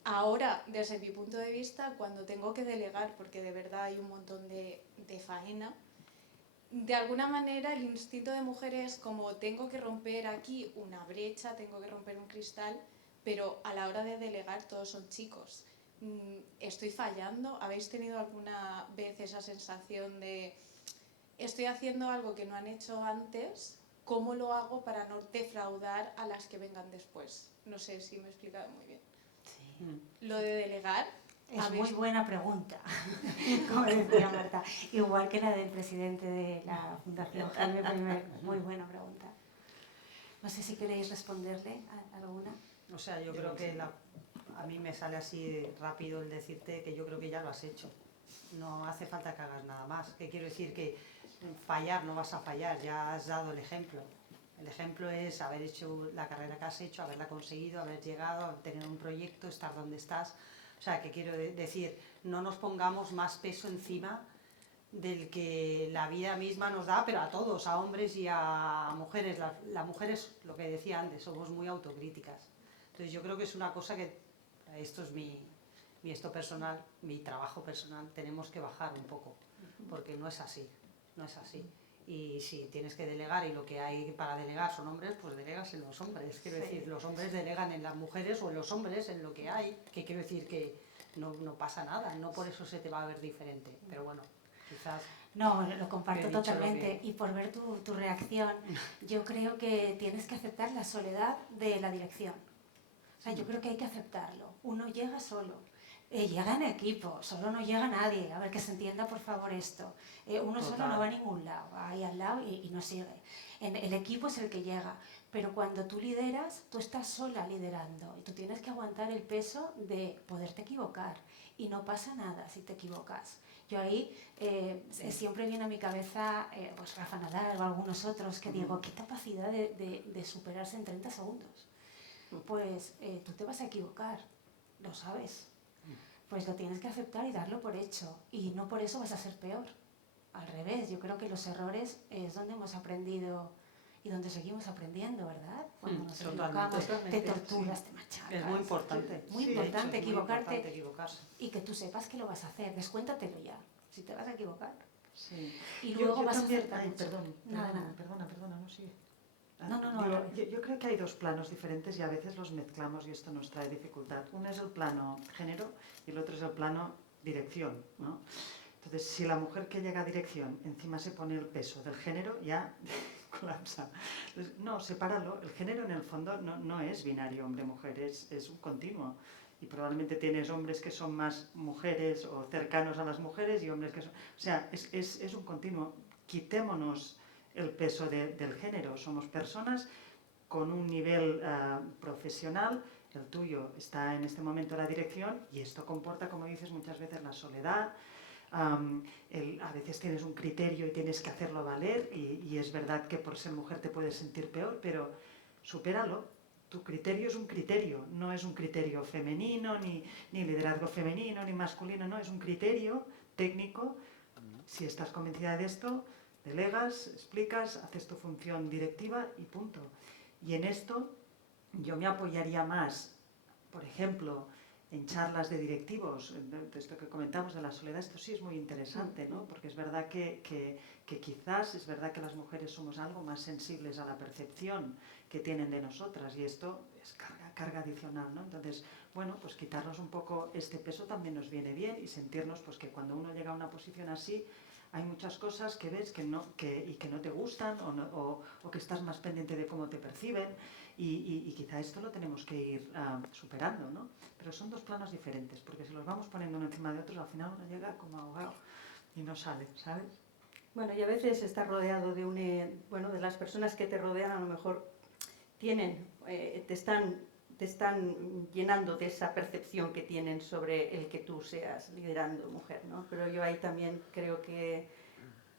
Ahora, desde mi punto de vista, cuando tengo que delegar, porque de verdad hay un montón de faena, de alguna manera el instinto de mujer es como tengo que romper aquí una brecha, tengo que romper un cristal, pero a la hora de delegar todos son chicos. ¿Estoy fallando? ¿Habéis tenido alguna vez esa sensación de estoy haciendo algo que no han hecho antes? ¿Cómo lo hago para no defraudar a las que vengan después? No sé si me he explicado muy bien. Sí. Lo de delegar... Es muy buena pregunta, como decía Marta. Igual que la del presidente de la Fundación Jaime I. Muy buena pregunta. No sé si queréis responderle a alguna. O sea, yo creo que a mí me sale así rápido el decirte que yo creo que ya lo has hecho. No hace falta que hagas nada más. Que quiero decir que fallar no vas a fallar, ya has dado el ejemplo. El ejemplo es haber hecho la carrera que has hecho, haberla conseguido, haber llegado, tener un proyecto, estar donde estás. O sea, que quiero decir, no nos pongamos más peso encima del que la vida misma nos da, pero a todos, a hombres y a mujeres. Las mujeres, lo que decía antes, somos muy autocríticas. Entonces yo creo que es una cosa que, esto es esto personal, mi trabajo personal, tenemos que bajar un poco, porque no es así, no es así. Y si tienes que delegar y lo que hay para delegar son hombres, pues delegas en los hombres. Quiero decir, los hombres delegan en las mujeres o en los hombres en lo que hay, que quiero decir que no pasa nada, no por eso se te va a ver diferente. Pero bueno, quizás... No, lo comparto totalmente. Y por ver tu reacción, yo creo que tienes que aceptar la soledad de la dirección. O sea, yo creo que hay que aceptarlo. Uno llega solo. Llega en equipo, solo no llega nadie. A ver, que se entienda por favor esto. Uno solo no va a ningún lado, va ahí al lado y no sigue. El equipo es el que llega, pero cuando tú lideras, tú estás sola liderando y tú tienes que aguantar el peso de poderte equivocar y no pasa nada si te equivocas. Yo ahí siempre viene a mi cabeza pues Rafa Nadal o algunos otros que digo, qué capacidad de superarse en 30 segundos. Pues tú te vas a equivocar, lo sabes. Pues lo tienes que aceptar y darlo por hecho. Y no por eso vas a ser peor. Al revés, yo creo que los errores es donde hemos aprendido y donde seguimos aprendiendo, ¿verdad? Cuando nos equivocamos, te torturas, te machacas. Es muy importante. Muy importante equivocarte. Muy importante equivocarse. Y que tú sepas que lo vas a hacer. Descuéntatelo ya, si te vas a equivocar. Sí. Y luego vas también, a acertar mucho. Perdona, no sigue. No. Yo creo que hay dos planos diferentes y a veces los mezclamos y esto nos trae dificultad. Uno es el plano género y el otro es el plano dirección, ¿no? Entonces, si la mujer que llega a dirección encima se pone el peso del género, ya colapsa. Entonces, no, sepáralo. El género en el fondo no es binario hombre-mujer, es un continuo. Y probablemente tienes hombres que son más mujeres o cercanos a las mujeres y hombres que son... O sea, es un continuo. quitémonos el peso del género. Somos personas con un nivel profesional. El tuyo está en este momento en la dirección y esto comporta, como dices, muchas veces la soledad. A veces tienes un criterio y tienes que hacerlo valer y es verdad que por ser mujer te puedes sentir peor, pero supéralo. Tu criterio es un criterio, no es un criterio femenino, ni liderazgo femenino, ni masculino, no, es un criterio técnico. Si estás convencida de esto, delegas, explicas, haces tu función directiva y punto. Y en esto yo me apoyaría más, por ejemplo, en charlas de directivos, de esto que comentamos de la soledad, esto sí es muy interesante, ¿no? Porque es verdad que quizás, es verdad que las mujeres somos algo más sensibles a la percepción que tienen de nosotras y esto es carga adicional, ¿no? Entonces, bueno, pues quitarnos un poco este peso también nos viene bien y sentirnos pues que cuando uno llega a una posición así, hay muchas cosas que ves que no te gustan o que estás más pendiente de cómo te perciben y quizá esto lo tenemos que ir superando, ¿no? Pero son dos planos diferentes, porque si los vamos poniendo uno encima de otros, al final uno llega como ahogado y no sale, ¿sabes? Bueno, y a veces estar rodeado de de las personas que te rodean a lo mejor te están llenando de esa percepción que tienen sobre el que tú seas liderando mujer, ¿no? Pero yo ahí también creo que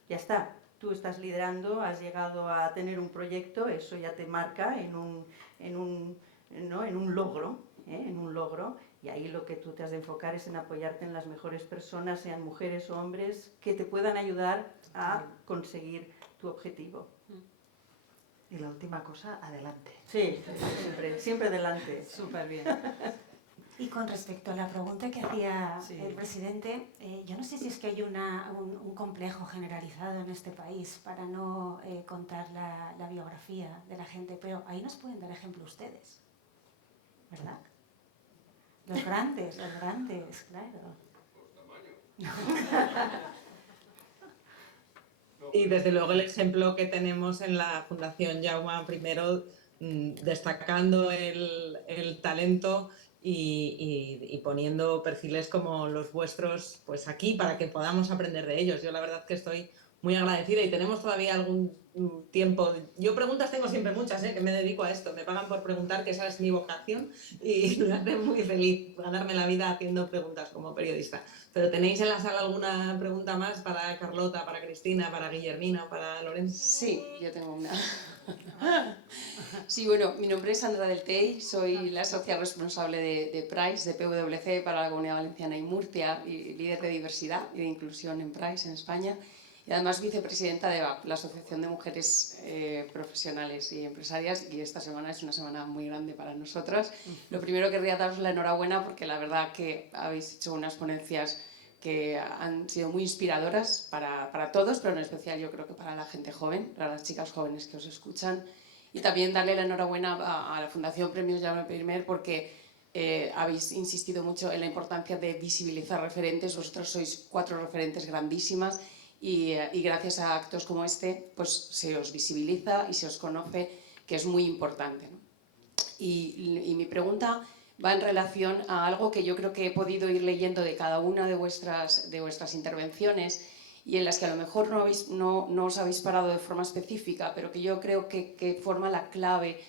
ya está, tú estás liderando, has llegado a tener un proyecto, eso ya te marca en un logro, y ahí lo que tú te has de enfocar es en apoyarte en las mejores personas, sean mujeres o hombres, que te puedan ayudar a conseguir tu objetivo. Y la última cosa, adelante. Sí, siempre adelante. Súper bien. Y con respecto a la pregunta que hacía Sí. el presidente, yo no sé si es que hay un complejo generalizado en este país para no contar la biografía de la gente, pero ahí nos pueden dar ejemplo ustedes, ¿verdad? Los grandes, claro. Y desde luego el ejemplo que tenemos en la Fundación Jaume I, destacando el talento y poniendo perfiles como los vuestros pues aquí para que podamos aprender de ellos. Yo la verdad que estoy muy agradecida y tenemos todavía algún tiempo. Yo preguntas tengo siempre muchas, que me dedico a esto, me pagan por preguntar, que esa es mi vocación y me hace muy feliz ganarme la vida haciendo preguntas como periodista. Pero ¿tenéis en la sala alguna pregunta más para Carlota, para Cristina, para Guillermina, para Lorenzo? Sí, yo tengo una. Sí, bueno, mi nombre es Sandra Del Tey, soy la socia responsable de PRICE, de PwC para la Comunidad Valenciana y Murcia, y líder de diversidad y de inclusión en PRICE en España, y además vicepresidenta de VAP, la Asociación de Mujeres Profesionales y Empresarias, y esta semana es una semana muy grande para nosotras. Lo primero querría daros la enhorabuena porque la verdad que habéis hecho unas ponencias que han sido muy inspiradoras para todos, pero en especial yo creo que para la gente joven, para las chicas jóvenes que os escuchan. Y también darle la enhorabuena a la Fundación Premios Jaume I porque habéis insistido mucho en la importancia de visibilizar referentes. Vosotros sois 4 referentes grandísimas y gracias a actos como este pues se os visibiliza y se os conoce, que es muy importante, ¿no? Y mi pregunta va en relación a algo que yo creo que he podido ir leyendo de cada una de vuestras intervenciones y en las que a lo mejor no os habéis parado de forma específica, pero que yo creo que forma la clave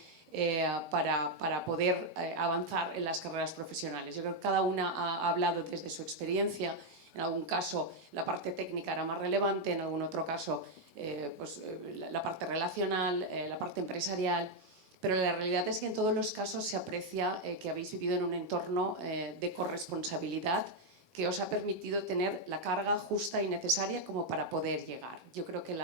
para poder avanzar en las carreras profesionales. Yo creo que cada una ha hablado desde su experiencia. En algún caso la parte técnica era más relevante, en algún otro caso la parte relacional, la parte empresarial. Pero la realidad es que en todos los casos se aprecia que habéis vivido en un entorno de corresponsabilidad que os ha permitido tener la carga justa y necesaria como para poder llegar. Yo creo que el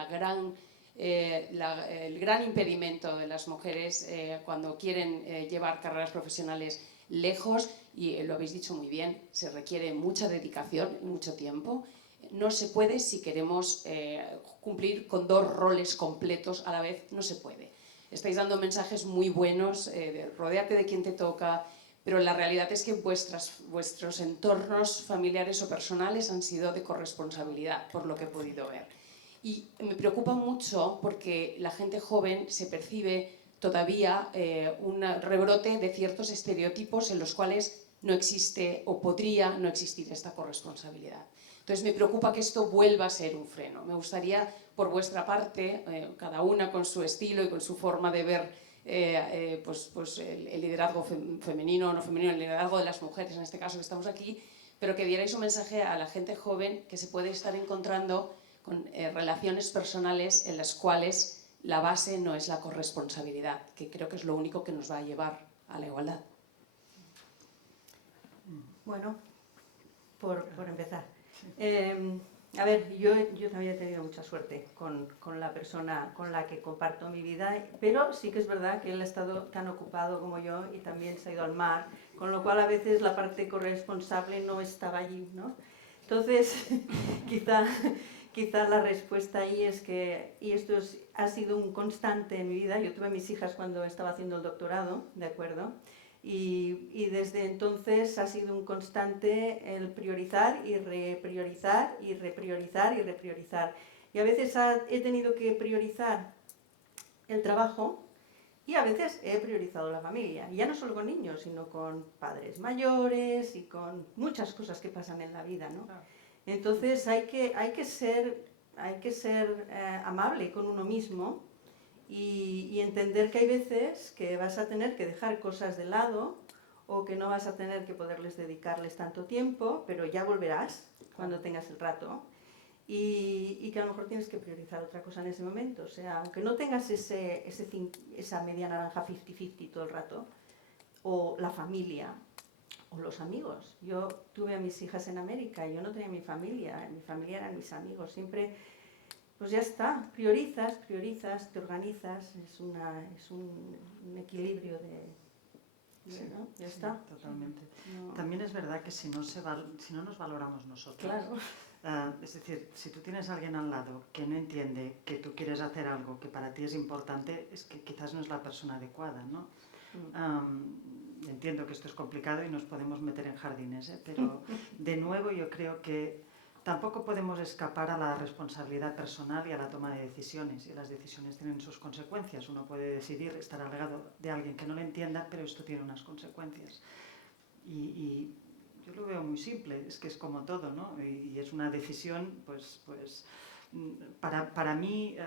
gran impedimento de las mujeres cuando quieren llevar carreras profesionales lejos, y lo habéis dicho muy bien, se requiere mucha dedicación y mucho tiempo. No se puede si queremos cumplir con 2 roles completos a la vez, no se puede. Estáis dando mensajes muy buenos, rodéate de quien te toca, pero la realidad es que vuestros entornos familiares o personales han sido de corresponsabilidad, por lo que he podido ver. Y me preocupa mucho porque la gente joven se percibe todavía un rebrote de ciertos estereotipos en los cuales no existe o podría no existir esta corresponsabilidad. Entonces me preocupa que esto vuelva a ser un freno. Me gustaría, por vuestra parte, cada una con su estilo y con su forma de ver el liderazgo femenino o no femenino, el liderazgo de las mujeres, en este caso que estamos aquí, pero que dierais un mensaje a la gente joven que se puede estar encontrando con relaciones personales en las cuales la base no es la corresponsabilidad, que creo que es lo único que nos va a llevar a la igualdad. Bueno, por empezar. A ver, yo también he tenido mucha suerte con la persona con la que comparto mi vida, pero sí que es verdad que él ha estado tan ocupado como yo y también se ha ido al mar, con lo cual a veces la parte corresponsable no estaba allí, ¿no? Entonces, quizá la respuesta ahí es que, y esto ha sido un constante en mi vida, yo tuve a mis hijas cuando estaba haciendo el doctorado, ¿de acuerdo? Y desde entonces ha sido un constante el priorizar y repriorizar y repriorizar y repriorizar. Y a veces he tenido que priorizar el trabajo y a veces he priorizado la familia. Y ya no solo con niños, sino con padres mayores y con muchas cosas que pasan en la vida, ¿no? Entonces hay que ser amable con uno mismo. Y entender que hay veces que vas a tener que dejar cosas de lado o que no vas a tener que poderles dedicarles tanto tiempo, pero ya volverás cuando tengas el rato y que a lo mejor tienes que priorizar otra cosa en ese momento. O sea, aunque no tengas esa media naranja 50-50 todo el rato, o la familia, o los amigos. Yo tuve a mis hijas en América, yo no tenía mi familia eran mis amigos, siempre... Pues ya está, priorizas, te organizas, es un equilibrio Sí, ¿no? Ya está. Totalmente. No. También es verdad que si no nos valoramos nosotros, claro. Es decir, si tú tienes a alguien al lado que no entiende que tú quieres hacer algo que para ti es importante, es que quizás no es la persona adecuada, ¿no? Entiendo que esto es complicado y nos podemos meter en jardines, pero de nuevo yo creo que tampoco podemos escapar a la responsabilidad personal y a la toma de decisiones, y las decisiones tienen sus consecuencias. Uno puede decidir estar al lado de alguien que no le entienda, pero esto tiene unas consecuencias. Y yo lo veo muy simple, es que es como todo, ¿no? Y es una decisión, pues para mí,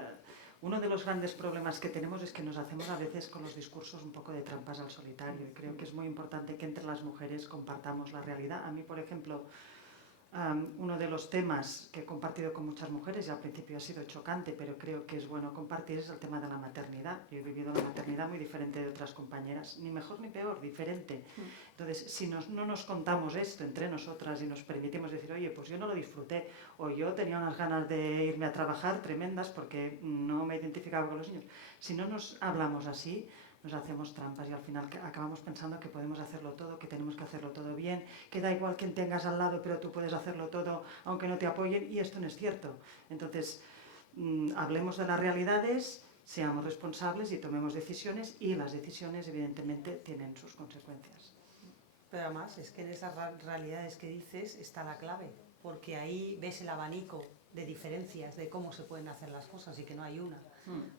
uno de los grandes problemas que tenemos es que nos hacemos a veces con los discursos un poco de trampas al solitario, y creo que es muy importante que entre las mujeres compartamos la realidad. A mí, por ejemplo, uno de los temas que he compartido con muchas mujeres, y al principio ha sido chocante, pero creo que es bueno compartir, es el tema de la maternidad. Yo he vivido la maternidad muy diferente de otras compañeras, ni mejor ni peor, diferente. Entonces, si no nos contamos esto entre nosotras y nos permitimos decir, oye, pues yo no lo disfruté, o yo tenía unas ganas de irme a trabajar tremendas porque no me identificaba con los niños. Si no nos hablamos así, nos hacemos trampas y al final acabamos pensando que podemos hacerlo todo, que tenemos que hacerlo todo bien, que da igual quién tengas al lado, pero tú puedes hacerlo todo aunque no te apoyen, y esto no es cierto. Entonces, hablemos de las realidades, seamos responsables y tomemos decisiones, y las decisiones evidentemente tienen sus consecuencias. Pero además es que en esas realidades que dices está la clave, porque ahí ves el abanico de diferencias de cómo se pueden hacer las cosas y que no hay una.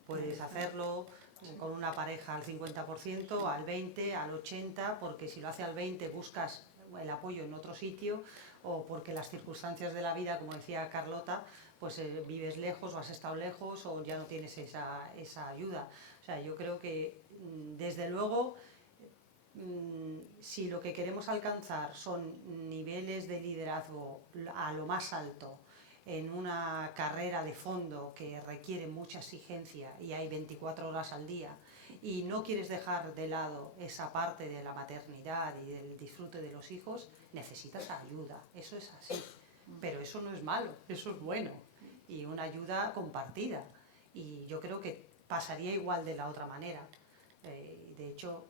Puedes hacerlo con una pareja al 50%, al 20%, al 80%, porque si lo hace al 20% buscas el apoyo en otro sitio, o porque las circunstancias de la vida, como decía Carlota, pues vives lejos o has estado lejos o ya no tienes esa ayuda. O sea, yo creo que desde luego, si lo que queremos alcanzar son niveles de liderazgo a lo más alto, en una carrera de fondo que requiere mucha exigencia y hay 24 horas al día, y no quieres dejar de lado esa parte de la maternidad y del disfrute de los hijos, necesitas ayuda, eso es así. Pero eso no es malo, eso es bueno, y una ayuda compartida. Y yo creo que pasaría igual de la otra manera. De hecho,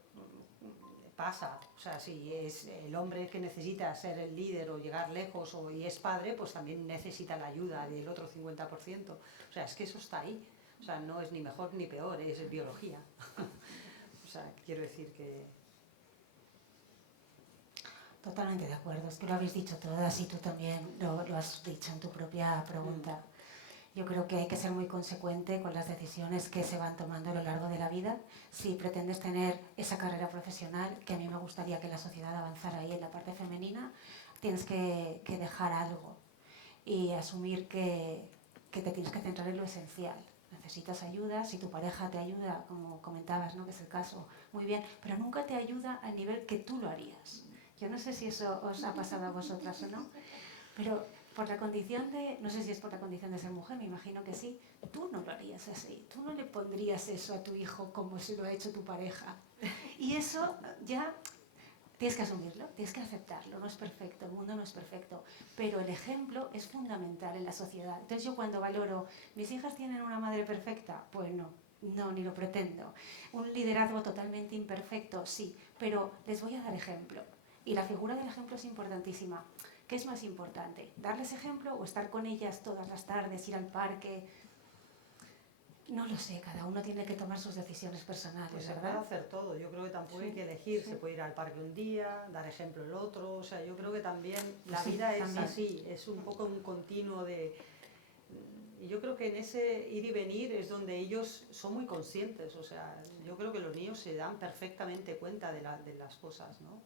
pasa, o sea, si es el hombre que necesita ser el líder o llegar lejos y es padre, pues también necesita la ayuda del otro 50%. O sea, es que eso está ahí. O sea, no es ni mejor ni peor, es biología. O sea, quiero decir que... Totalmente de acuerdo, es que lo habéis dicho todas y tú también lo has dicho en tu propia pregunta. Yo creo que hay que ser muy consecuente con las decisiones que se van tomando a lo largo de la vida. Si pretendes tener esa carrera profesional, que a mí me gustaría que la sociedad avanzara ahí en la parte femenina, tienes que dejar algo. y asumir que te tienes que centrar en lo esencial. Necesitas ayuda, si tu pareja te ayuda, como comentabas, ¿no? Que es el caso, muy bien, pero nunca te ayuda al nivel que tú lo harías. Yo no sé si eso os ha pasado a vosotras o no, pero por la condición de, no sé si es por la condición de ser mujer, me imagino que sí, tú no lo harías así, tú no le pondrías eso a tu hijo como si lo ha hecho tu pareja. Y eso ya tienes que asumirlo, tienes que aceptarlo, no es perfecto, el mundo no es perfecto, pero el ejemplo es fundamental en la sociedad. Entonces yo cuando valoro, ¿mis hijas tienen una madre perfecta? Pues no, ni lo pretendo. Un liderazgo totalmente imperfecto, sí, pero les voy a dar ejemplo. Y la figura del ejemplo es importantísima. ¿Qué es más importante? ¿Darles ejemplo o estar con ellas todas las tardes, ir al parque? No lo sé, cada uno tiene que tomar sus decisiones personales, Pues se ¿verdad? puede hacer todo, yo creo que tampoco hay que elegir, se puede ir al parque un día, dar ejemplo el otro, o sea, yo creo que también la vida es así, es un poco un continuo de... Y yo creo que en ese ir y venir es donde ellos son muy conscientes, o sea, yo creo que los niños se dan perfectamente cuenta de las cosas, ¿no?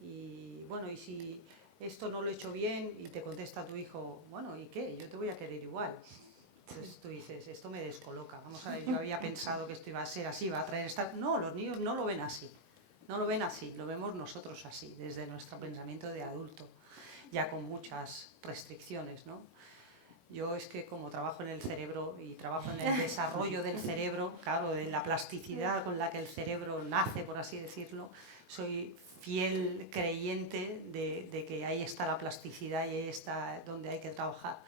Y bueno, y si esto no lo he hecho bien y te contesta tu hijo, bueno, ¿y qué? Yo te voy a querer igual. Entonces tú dices, esto me descoloca, vamos a ver, yo había pensado que esto iba a ser así, va a traer esta... No, los niños no lo ven así, no lo ven así, lo vemos nosotros así, desde nuestro pensamiento de adulto, ya con muchas restricciones, ¿no? Yo es que como trabajo en el cerebro y trabajo en el desarrollo del cerebro, claro, en la plasticidad con la que el cerebro nace, por así decirlo, soy fiel creyente de que ahí está la plasticidad y ahí está donde hay que trabajar.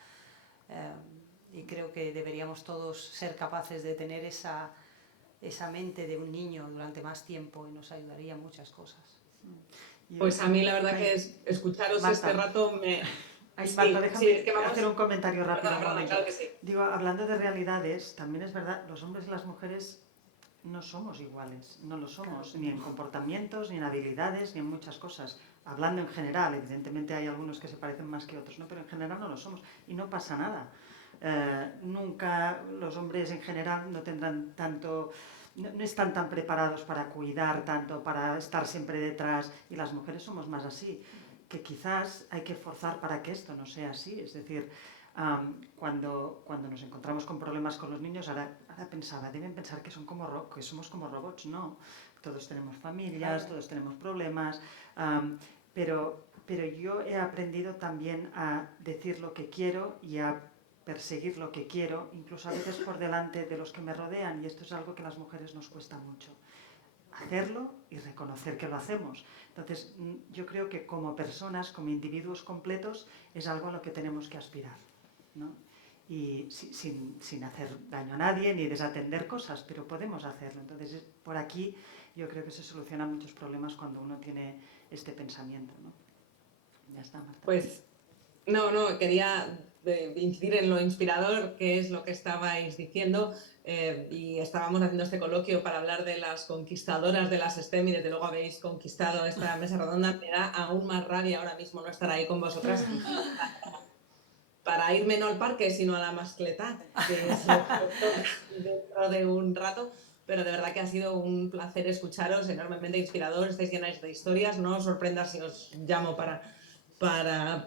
Y creo que deberíamos todos ser capaces de tener esa mente de un niño durante más tiempo y nos ayudaría en muchas cosas. Pues a mí la verdad que es escucharos Marta. este rato me... Ay, Sí, Marta, déjame sí, es que vamos... hacer un comentario rápido. Perdón, claro que sí. Digo, hablando de realidades, también es verdad, los hombres y las mujeres no somos iguales, no lo somos, ni en comportamientos, ni en habilidades, ni en muchas cosas. Hablando en general, evidentemente hay algunos que se parecen más que otros, ¿no? Pero en general no lo somos y no pasa nada. Nunca los hombres en general no tendrán tanto... No están tan preparados para cuidar tanto, para estar siempre detrás, y las mujeres somos más así, que quizás hay que forzar para que esto no sea así. Es decir, cuando nos encontramos con problemas con los niños, ahora pensaba, deben pensar que somos como robots. No, todos tenemos familias, todos tenemos problemas, pero yo he aprendido también a decir lo que quiero y a perseguir lo que quiero, incluso a veces por delante de los que me rodean, y esto es algo que a las mujeres nos cuesta mucho. Hacerlo y reconocer que lo hacemos. Entonces, yo creo que como personas, como individuos completos, es algo a lo que tenemos que aspirar, ¿no? Y sin hacer daño a nadie ni desatender cosas, pero podemos hacerlo. Entonces, por aquí yo creo que se solucionan muchos problemas cuando uno tiene este pensamiento, ¿no? Ya está, Marta. Pues no, quería incidir en lo inspirador que es lo que estabais diciendo, y estábamos haciendo este coloquio para hablar de las conquistadoras de las STEM y desde luego habéis conquistado esta mesa redonda. Me da aún más rabia ahora mismo no estar ahí con vosotras para irme no al parque sino a la mascletá, que es lo que toca dentro de un rato. Pero de verdad que ha sido un placer escucharos, enormemente inspirador, estáis llenas de historias, no os sorprenda si os llamo para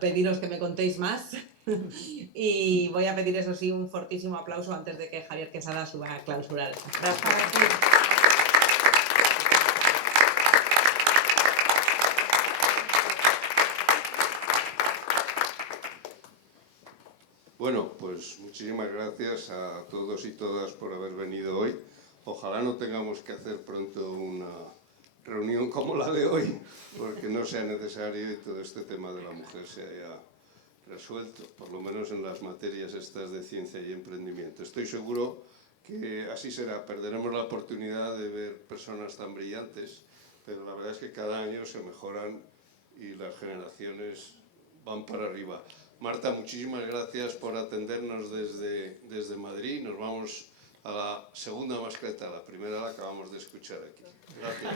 pediros que me contéis más. Y voy a pedir, eso sí, un fortísimo aplauso antes de que Javier Quesada suba a clausurar. Gracias. Bueno, pues muchísimas gracias a todos y todas por haber venido hoy. Ojalá no tengamos que hacer pronto una reunión como la de hoy, porque no sea necesario y todo este tema de la mujer se haya resuelto, por lo menos en las materias estas de ciencia y emprendimiento. Estoy seguro que así será. Perderemos la oportunidad de ver personas tan brillantes, pero la verdad es que cada año se mejoran y las generaciones van para arriba. Marta, muchísimas gracias por atendernos desde Madrid. Nos vamos a la segunda mascleta, la primera la acabamos de escuchar aquí. Gracias.